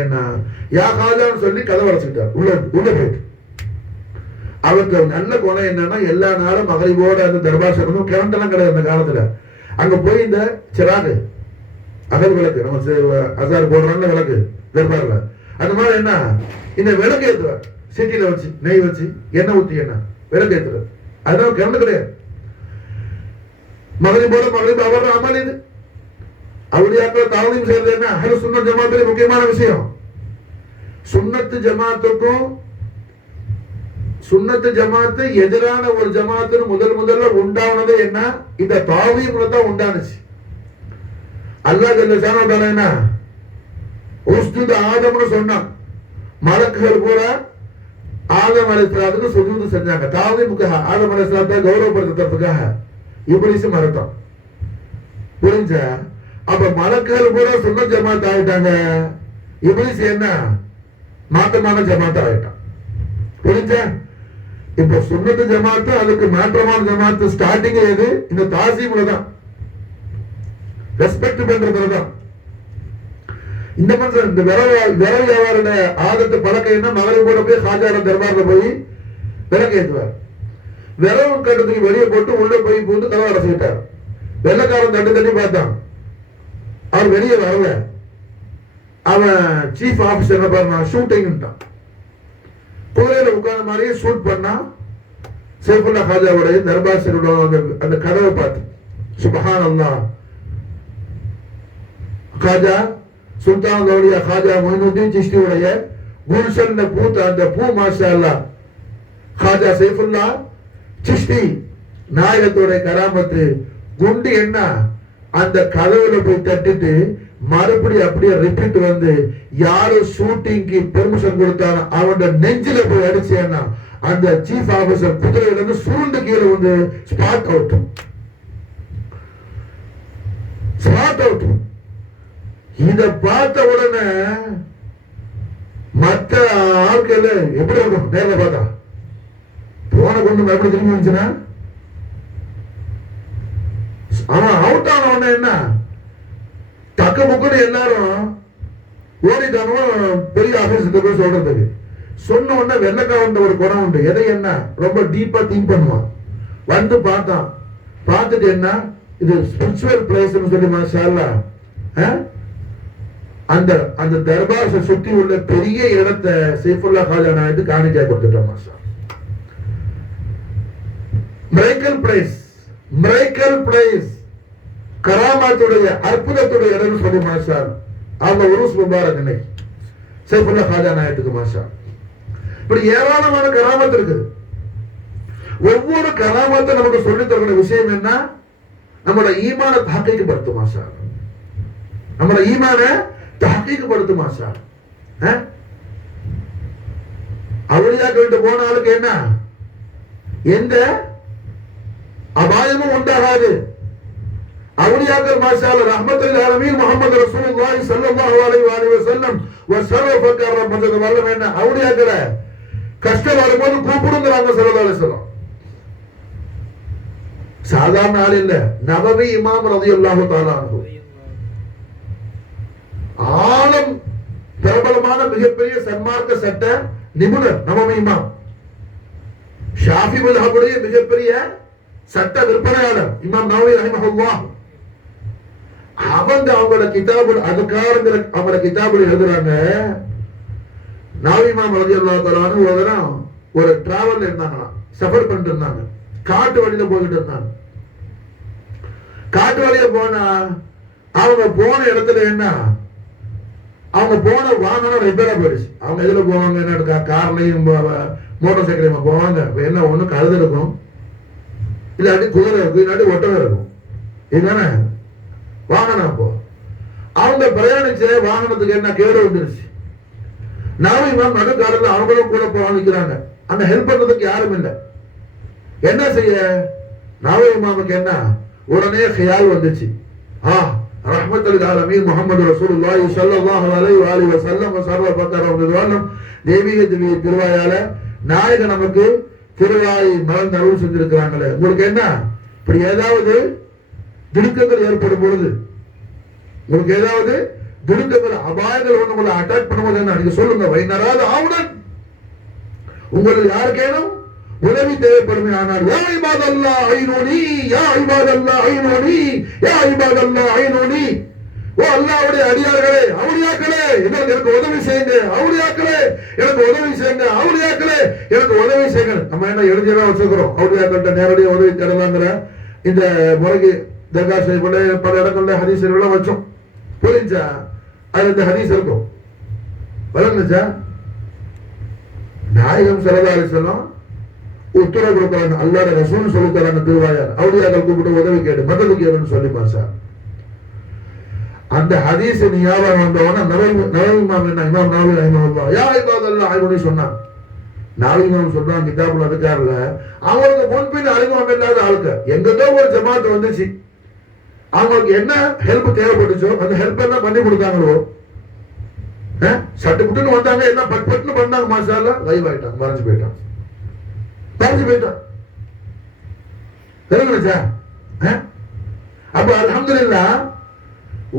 ஏன்னா யா ஹாஜான்னு சொல்லி கதவை அடைச்சுக்கிட்டார். உள்ள போயிட்டு அவருக்கு நல்ல குணம் என்னன்னா எல்லா நாளும் மகரிபோட அந்த தர்பார் சரணும் கரண்ட் எல்லாம் கிடையாது அந்த காலத்துல. அங்க போய் இந்த சிராகு அகல் விளக்கு நம்ம அசார் போடுறாங்க விளக்கு தர்பார்ல, அந்த மாதிரி என்ன இந்த விளக்கு ஏத்துவார். சிட்டியில வச்சு நெய் வச்சு எண்ணெய் ஊத்தி என்ன விளக்கு ஏத்துறாரு. அதனால கரண்ட் கிடையாது. மகரிபோட மகரிப் அவர் அமல் இது அவருடைய தாவீம் செய்யறது என்ன அஹ்லு சுன்னத் ஜமாத்துல முக்கியமான விஷயம். சுன்னத்து ஜமாத்துக்கும் சுன்னத்து ஜமாத்து எதிரான ஒரு ஜமாத்துன்னு முதல்ல உண்டானது என்ன இந்த தாவீம்ல தான் உண்டானுச்சு. அல்லாஹ் ஜல்ல ஷானஹு என்ன உஸ்ஜுத் ஆதம்னு சொன்னான். மலக்குகள் கூட ஆதம் அலைஹிஸ்ஸலாத்துக்கு சுஜூது செஞ்சாங்க. தாவீமுக்காக ஆதம் அலைஹிஸ்ஸலாத்தை கௌரவப்படுத்துறதுக்காக. இப்லீஸ் மறுத்தான். புரிஞ்சா? அப்ப மலக்குகள் கூட சுன்னத் ஜமாத் ஆயிட்டாங்க. இப்லீஸ் என்ன மாற்றமான ஜமாத் ஆயிட்டான். புரிஞ்சா? இப்ப சுன்னத்து ஜமாத்து அதுக்கு மாற்றமான ஜமாத்து ஸ்டார்டிங் எது இந்த தாசீம்ல தான், ரெஸ்பெக்ட் பண்றதுல தான். இந்த மனுஷன் இந்த விரவியாவாரோட ஆதத்து பழக்கம் என்ன மகரிப் போட போய் ஹாஜார தர்பார்ல போய் விளக்கு ஏற்றுவார். விரவு கட்டத்துக்கு வெளியே போட்டு உள்ள போய் பூந்து கதவை அடைச்சுக்கிட்டார். வெள்ளக்காரன் தட்டி பார்த்தான். அவர் வெளியே வரல. அவன் சீஃப் ஆபீசர் என்ன பண்ணா ஷூட்டிங்ட்டான். குதிரையில உட்கார்ந்த மாதிரியே ஷூட் பண்ணா சைஃபுல்லா ஹாஜாவுடைய தர்பார் ஷரீஃபோட அந்த கதவை பார்த்து சுப்ஹானல்லாஹ் ஹாஜா சுல்தான் கௌலியா ஹாஜா மொயினுddin சிஷ்டியுடைய குல்ஷன்ல பூத்த அந்த பூ மாஷா அல்லாஹ் ஹாஜா சைஃபுல்லா சிஷ்டி நாயகத்தோட கராமத்து குண்டு என்ன அந்த கதவுல போய் தட்டிட்டு மறுபடி அப்படியே ரிப்பீட் வந்து யாரு ஷூட்டிங்க்கு பெர்மிஷன் கொடுத்தானோ அவனோட நெஞ்சில போய் அடிச்சேன்னா அந்த சீஃப் ஆபீசர் குதிரையில இருந்து சுருண்டு கீழே வந்து ஸ்பாட் அவுட். இத பார்த்த உடனே மற்ற ஆட்கள் எப்படி இருக்கும்? நேரில் பார்த்தா போன கொண்டு எப்படி திரும்பி வந்துச்சுன்னா அவன் அவுட் ஆன உடனே என்ன தக்க முக்குன்னு எல்லாரும் ஓடிட்டானோ பெரிய ஆபீஸுக்கு போய் சொல்றதுக்கு. சொன்ன உடனே வெள்ளக்காவன்ற ஒரு குணம் உண்டு. எதை என்ன ரொம்ப டீப்பா திங்க் பண்ணுவான். வந்து பார்த்தான். பார்த்துட்டு என்ன இது ஸ்பிரிச்சுவல் பிளேஸ் சொல்லி மாஷா அல்லாஹ் அந்த அந்த தர்பாரை சுத்தி உள்ள பெரிய இடத்தை சைஃபுல்லா காஜா நாயத்து காணிக்கை கொடுத்துட்டோம் மாஷா. மிரேக்கல் பிளேஸ், மிரேக்கல் பிளேஸ், கராமாத்துடைய அற்புதத்துடைய இடம் சொல்லி மாஷா. அவங்க உருஸ் முபாரக் இன்னைக்கு சைஃபுல்லா காஜா நாயத்துக்கு மாஷா. இப்படி ஏராளமான கராமத்து இருக்குது. ஒவ்வொரு கராமத்தை நமக்கு சொல்லி தரக்கூடிய விஷயம் என்ன? நம்மளோட ஈமான தஹ்கீக் படுத்தும் மாஷா. நம்மளோட ஈமான தஹ்கீக் படுத்தும் மாஷா. அவுலியாக்கிட்ட போன ஆளுக்கு என்ன எந்த அபாயமும் உண்டாகாது. அவுலியாக்கள் மாஷா அல்லாஹ் ரஹ்மத்துல் ஆலமீன் முஹம்மது ரசூலுல்லாஹி ஸல்லல்லாஹு அலைஹி வஸல்லம் வஸரஃபக ரஹ்மத்துல் வல்லம் என்ன அவுலியாக்களை கஷ்டம் வரும்போது கூப்பிடுங்கிறாங்க ஸல்லல்லாஹு அலைஹி வஸல்லம். சாதாரண ஆள் இல்ல. நபவி இமாம் ரலியல்லாஹு தஆலா அன்ஹு ஆலம் பிரபலமான மிகப்பெரிய சன்மார்க்க சட்ட நிபுணர் நபவி இமாம். ஷாஃபி மذஹபுடைய மிகப்பெரிய சட்ட விற்பனையாளர் இமாம் நவவி ரஹிமஹுல்லாஹ். அவங்க அவங்களோட கிதாபுல் அதுகார்ங்கிற அவங்களோட கிதாபுல எழுதுறாங்க. நவவி இமாம் ரலியல்லாஹு தஆலா அன்ஹு ஒரு டிராவல்ல இருந்தாங்க, சஃபர் பண்ணிட்டு இருந்தாங்க, காட்டு வழியில போயிட்டு இருந்தாங்க. காட்டு வழிய போனா அவங்க போன இடத்துல என்ன அவங்க போன வாகனம் ரிப்பேரா போயிடுச்சு. அவங்க எதுல போவாங்க? என்ன கார்லயும் மோட்டார் சைக்கிளையும் போவாங்க. என்ன ஒண்ணு கழுது இருக்கும், இல்லாட்டி குதிரை இருக்கும், இல்லாட்டி ஒட்டகம் இருக்கும். இதுதானே வாகனம். அப்போ அவங்க பிரயாணிச்ச வாகனத்துக்கு என்ன கேடு வந்துருச்சு. நானும் இவன் நடுக்காரர்கள் அவங்களும் கூட போவாங்க. அந்த ஹெல்ப் பண்றதுக்கு யாரும் இல்லை. என்ன செய்ய? நவவி இமாமுக்கு என்ன உடனே ஹியால் வந்துச்சு. ரஹ்மத்துல் ஆலமீன் முஹம்மது ரசூலுல்லாஹி ஸல்லல்லாஹு அலைஹி வஸல்லம் வஸரஃபக தெய்வீக திவ்ய திருவாயால நாயக நமக்கு திருவாய் மலர்ந்து அருள் செஞ்சிருக்கிறாங்களே. உங்களுக்கு என்ன இப்படி ஏதாவது திடுக்கங்கள் ஏற்படும் பொழுது, உங்களுக்கு ஏதாவது திடுக்கங்கள் அபாயங்கள் ஒன்று உங்களை அட்டாக் பண்ணும்போது என்ன நீங்க சொல்லுங்க. வைனராத ஆவுடன் உங்களுக்கு யாருக்கேனும் உதவி தேவைப்படுமே. ஆனால் யா இபாதல்லாஹ் ஐனூனி, யா இபாதல்லாஹ் ஐனூனி, யா இபாதல்லாஹ் ஐனூனி. ஓ அல்லாஹ்வுடைய அடியார்களே, அவுலியாக்களே, எனக்கு உதவி செய்யுங்க. அவுலியாக்களே எனக்கு உதவி செய்யுங்க. அவுலியாக்களே எனக்கு உதவி செய்யுங்க. நம்ம என்ன எழுதியெல்லாம் வச்சிருக்கிறோம். அவுலியாக்கள்கிட்ட நேரடியாக உதவி தரலாங்கிற இந்த முறைக்கு தர்கா ஷரீஃப்ல பல இடங்கள்ல ஹதீஸ் எல்லாம் வச்சோம். புரிஞ்சா? அது இந்த ஹதீஸ் இருக்கும். வளர்ந்துச்சா? நாயகம் ஸல்லல்லாஹு அலைஹி வஸல்லம் உத்தரவு கொடுக்கிறாங்க. அல்லாஹ்வுடைய ரசூல் சொல்லி தராங்க திருவாயார். அவுலியாக்கள் கூப்பிட்டு உதவி கேடு, மதது கேடுன்னு சொல்லி மாஷா. அந்த ஹதீஸ் ஞாபகம் வந்தவன நவவி இமாம் என்ன இமாம் நவவி ரஹிமஹுல்லாஹ் யா இபாதல்லாஹ் ஐனூனி சொன்னாங்க. நவவி இமாம் சொல்றாங்க கிதாபுல் அதுகார்ல அவங்களுக்கு முன்பின் அறிமுகம் இல்லாத ஆளுங்க எங்கதோ ஒரு ஜமாத் வந்துச்சு. அவங்களுக்கு என்ன ஹெல்ப் தேவைப்பட்டுச்சோ அந்த ஹெல்ப் எல்லாம் பண்ணி கொடுத்தாங்களோ. சட்டுப்புட்டுன்னு வந்தாங்க, என்ன பட்டுன்னு பண்ணாங்க. மாஷா அல்லாஹ் லைவ் ஆயிட்டாங்க, மறைஞ்சு போயிட்டாங்க. அப்ப அல்ஹம்துலில்லாஹ்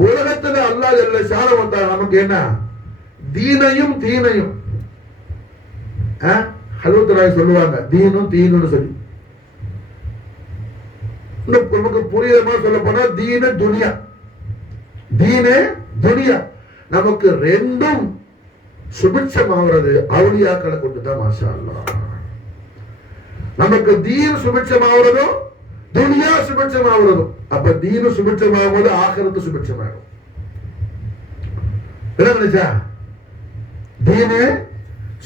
உலகத்துல அல்லாஹ் ஜல்ல ஷானஹு வ தஆலா நமக்கு என்ன தீனையும் தீனையும் ஹலூத்ராய் சொல்லுவாங்க தீனும் தீனுன்னு சொல்லி. நமக்கு புரியுதமா சொல்ல போனா தீனு துனியா, தீனு துனியா நமக்கு ரெண்டும் சுபிட்சமாகிறது அவுலியாக்களை கொண்டுதான் மாஷா அல்லாஹ். நமக்கு தீன் சுபிட்சமாகிறதும் துனியா சுபிட்சமாகிறதும். அப்ப தீனு சுபிட்சமாகும்போது ஆகிரத்து சுபிட்சமாகும். என்ன நினைச்சா? தீனு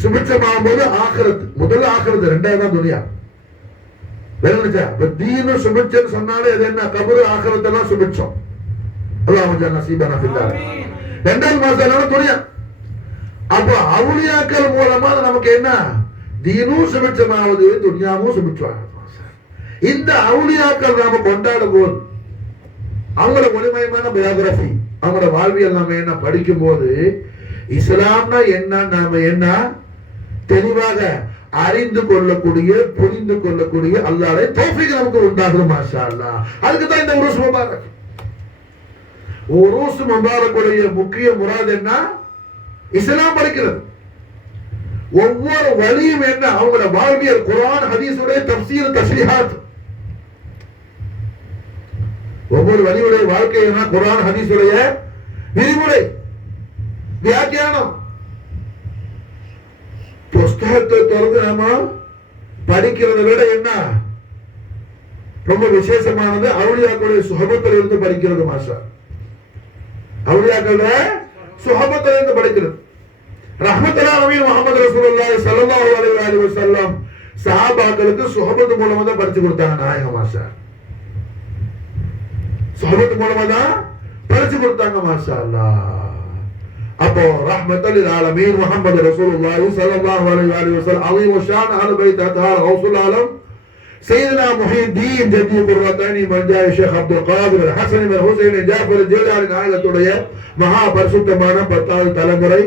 சுபிட்சமாகும் போது ஆகிரத்து முதல்ல ஆகிரத்து, ரெண்டாவது தான் துனியா. நினைச்சா? தீனு சுபிட்சம் சொன்னாலே அது என்ன? கபரு ஆகிரத்தெல்லாம் சுபிட்சம். அல்லாஹ் நசீபனா ஃபில்லாஹ். ரெண்டாவது மாசம் துனியா. அப்ப அவுலியாக்கள் மூலமா நமக்கு என்ன? தீனும் சுபிட்சமாவது துனியாவும் சுபிட்சமாகும். இந்த அவுலியாக்கள் நாம கொண்டாடும் போது அவங்களோட ஒளிமயமான பயோகிராபி அவங்களோட வாழ்வியல் நாம என்ன படிக்கும் போது இஸ்லாம்னா என்ன நாம என்ன தெளிவாக அறிந்து கொள்ளக்கூடிய புரிந்து கொள்ளக்கூடிய அல்லாஹ்வுடைய தௌஃபீக் நமக்கு உண்டாகும் மாஷா அல்லாஹ். அதுக்கு தான் இந்த உருஸ் முபாரக். உருஸ் முபாரக்குடைய முக்கிய முராத் என்ன? இஸ்லாம் படிக்கிறது. ஒவ்வொரு வழியும் என்ன? அவங்களோட வாழ்வியல் குர்ஆன் ஹதீஸுடைய தஃப்சீர் தஸ்ரீஹாத். ஒவ்வொரு வழியுடைய வாழ்க்கை என்ன? குர்ஆன் ஹதீஸுடைய விரிவுரை வியாக்கியானம். புஸ்தகத்தை திறந்து நாம படிக்கிறத விட என்ன ரொம்ப விசேஷமானது அவுலியாக்களுடைய சுஹபத்தில் இருந்து படிக்கிறது. மாஷா அவுலியாக்களோட சுஹபத்தில் இருந்து படிக்கிறது. ரஹ்மத்துல்லாஹி அலைஹி முஹம்மது ரசூலுல்லாஹி ஸல்லல்லாஹு அலைஹி வஸல்லம் சஹாபாக்களுக்கு சுஹபத் மூலமா தான் படிச்சு கொடுத்தாங்க நாயகம். மாஷா சுஹபத் மூலமா தான் படிச்சு கொடுத்தாங்க. மாஷா அல்லாஹ். அப்போ ரஹ்மத்துல் ஆலமீன் முஹம்மது ரசூலுல்லாஹி ஸல்லல்லாஹு அலைஹி வஸல்லம் அலீம் ஷான் அஹ்ல பைத் அத்ஹார் கௌசுல் ஆலம் சையதுனா முஹித்தீன் ஜதி குர்ரத்தானி மன்ஜாய் ஷேக் அப்துல் காதிர் அல் ஹஸன் இப்னு ஹுசைன் ஜாஃபர் ஜிலானி நாயகத்துடைய மகா பரிசுத்தமான 10வது தலைமுறை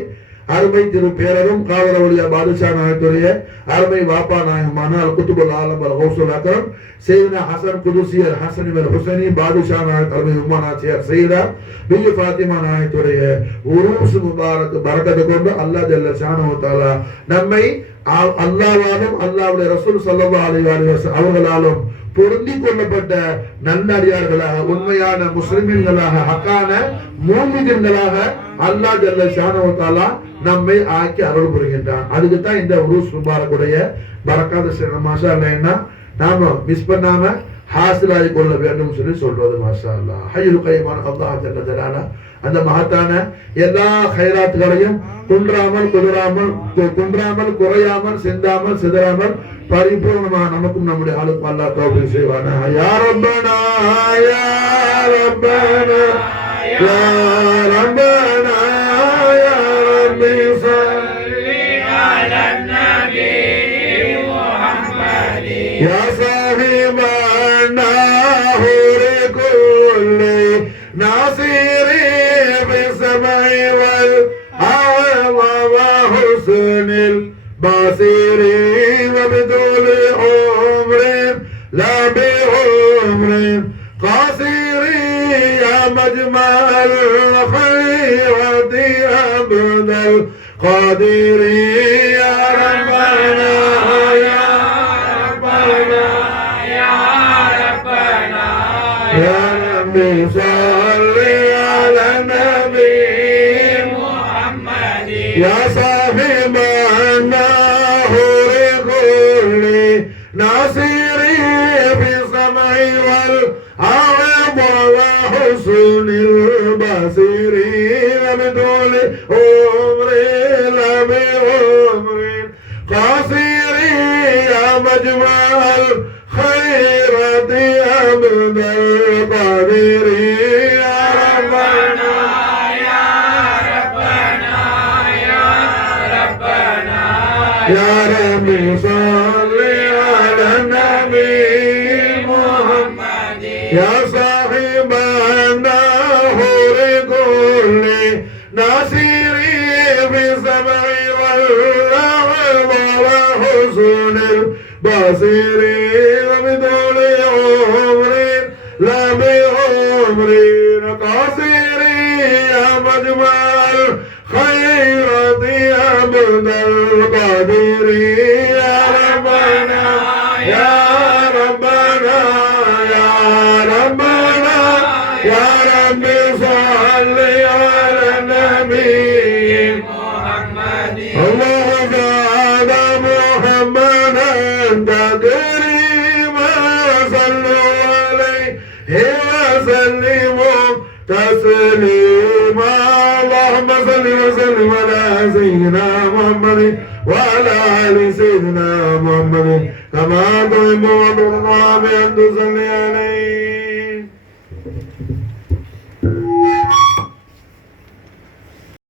அருமை திரு பேரரும் காவலவலியா பாதுஷா நாயகத்துடைய அருமை வாப்பா நாயகமான அல் குத்துபுல் ஆலம் அல் கௌசுல் அக்ரம் சையதுனா ஹசன் குதுசி அல் ஹஸன் இப்னு ஹுசைனி பாதுஷா நாயக் அருமை உம்மா நாச்சியார் சையதா பிவி ஃபாத்திமா நாயகத்துடைய உருஸ் முபாரக் பரக்கத்தை கொண்டு அல்லாஹ் ஜல்ல ஷானஹு தஆலா நம்மை அல்லாஹ்வாலும் அல்லாஹ்வுடைய ரசூல் ஸல்லல்லாஹு அலைஹி வஸல்லம் அவர்களாலும் பொருந்திக் கொள்ளப்பட்ட நல்லடியார்களாக உண்மையான முஸ்லிம்களாக ஹக்கான மூமின்களாக அல்லாஹ் ஜல்ல ஷானஹு தஆலா நம்மை ஆக்கி அருள் புரிகின்றான். அதுக்கு தான் இந்த உருஸ் முபாரக்குடைய பரக்காத் மாஷா அல்லாஹ் என்ன நாம மிஸ் பண்ணாம ஹாசிலாகி கொள்ள வேண்டும் சொல்லி சொல்றது. மாஷா அல்லாஹ் ஹய்யுல் கய்யூமான அல்லாஹ் ஜல்ல ஜலாலா அந்த மகத்தான எல்லா கைராத்துகளையும் குன்றாமல் குறையாமல் சிந்தாமல் சிதறாமல் பரிபூர்ணமாக நமக்கும் நம்முடைய ஆளுக்கும் அல்லாஹ் தௌஃபீக் செய்வானாக. யா ரப்பனா யா ரப்பனா யா ரப்பனா யா ரப்பி ஸல்லி அலன் நபி முஹம்மத் யா சாஹிபனா ஹுரி குல்லி நாசிரி பிஸ்மை வல் அவ ஹுஸ்னில் பாசிரி وبدول عمر لا بعمر قصير يا مجمع الخيرات عبد القادر يا ربنا يا ربنا يا ربنا يا ربي صل على النبي محمد يا صاحبنا ناصري بسمع والعرب وحسن البصير وبدول عمر لا بعمر قصير يا مجمع الخيرات عبد القادر يا ربنا يا ربنا يا ربنا يا ربي يا صاحبنا هور كل ناصري بسمع والعظم وحسن البصير وبدول عمر لا بعمر قصير يا مجمع الخيرات عبد القادر يا ربنا يا ربنا يا ربي صل على النبي محمد الله زاد محمدا تكريما صلوا عليه وسلموا تسليما اللهم صل وسلم على سيدنا محمد وعلى ال سيدنا محمد كما تحب وترضى بأن تصلي عليه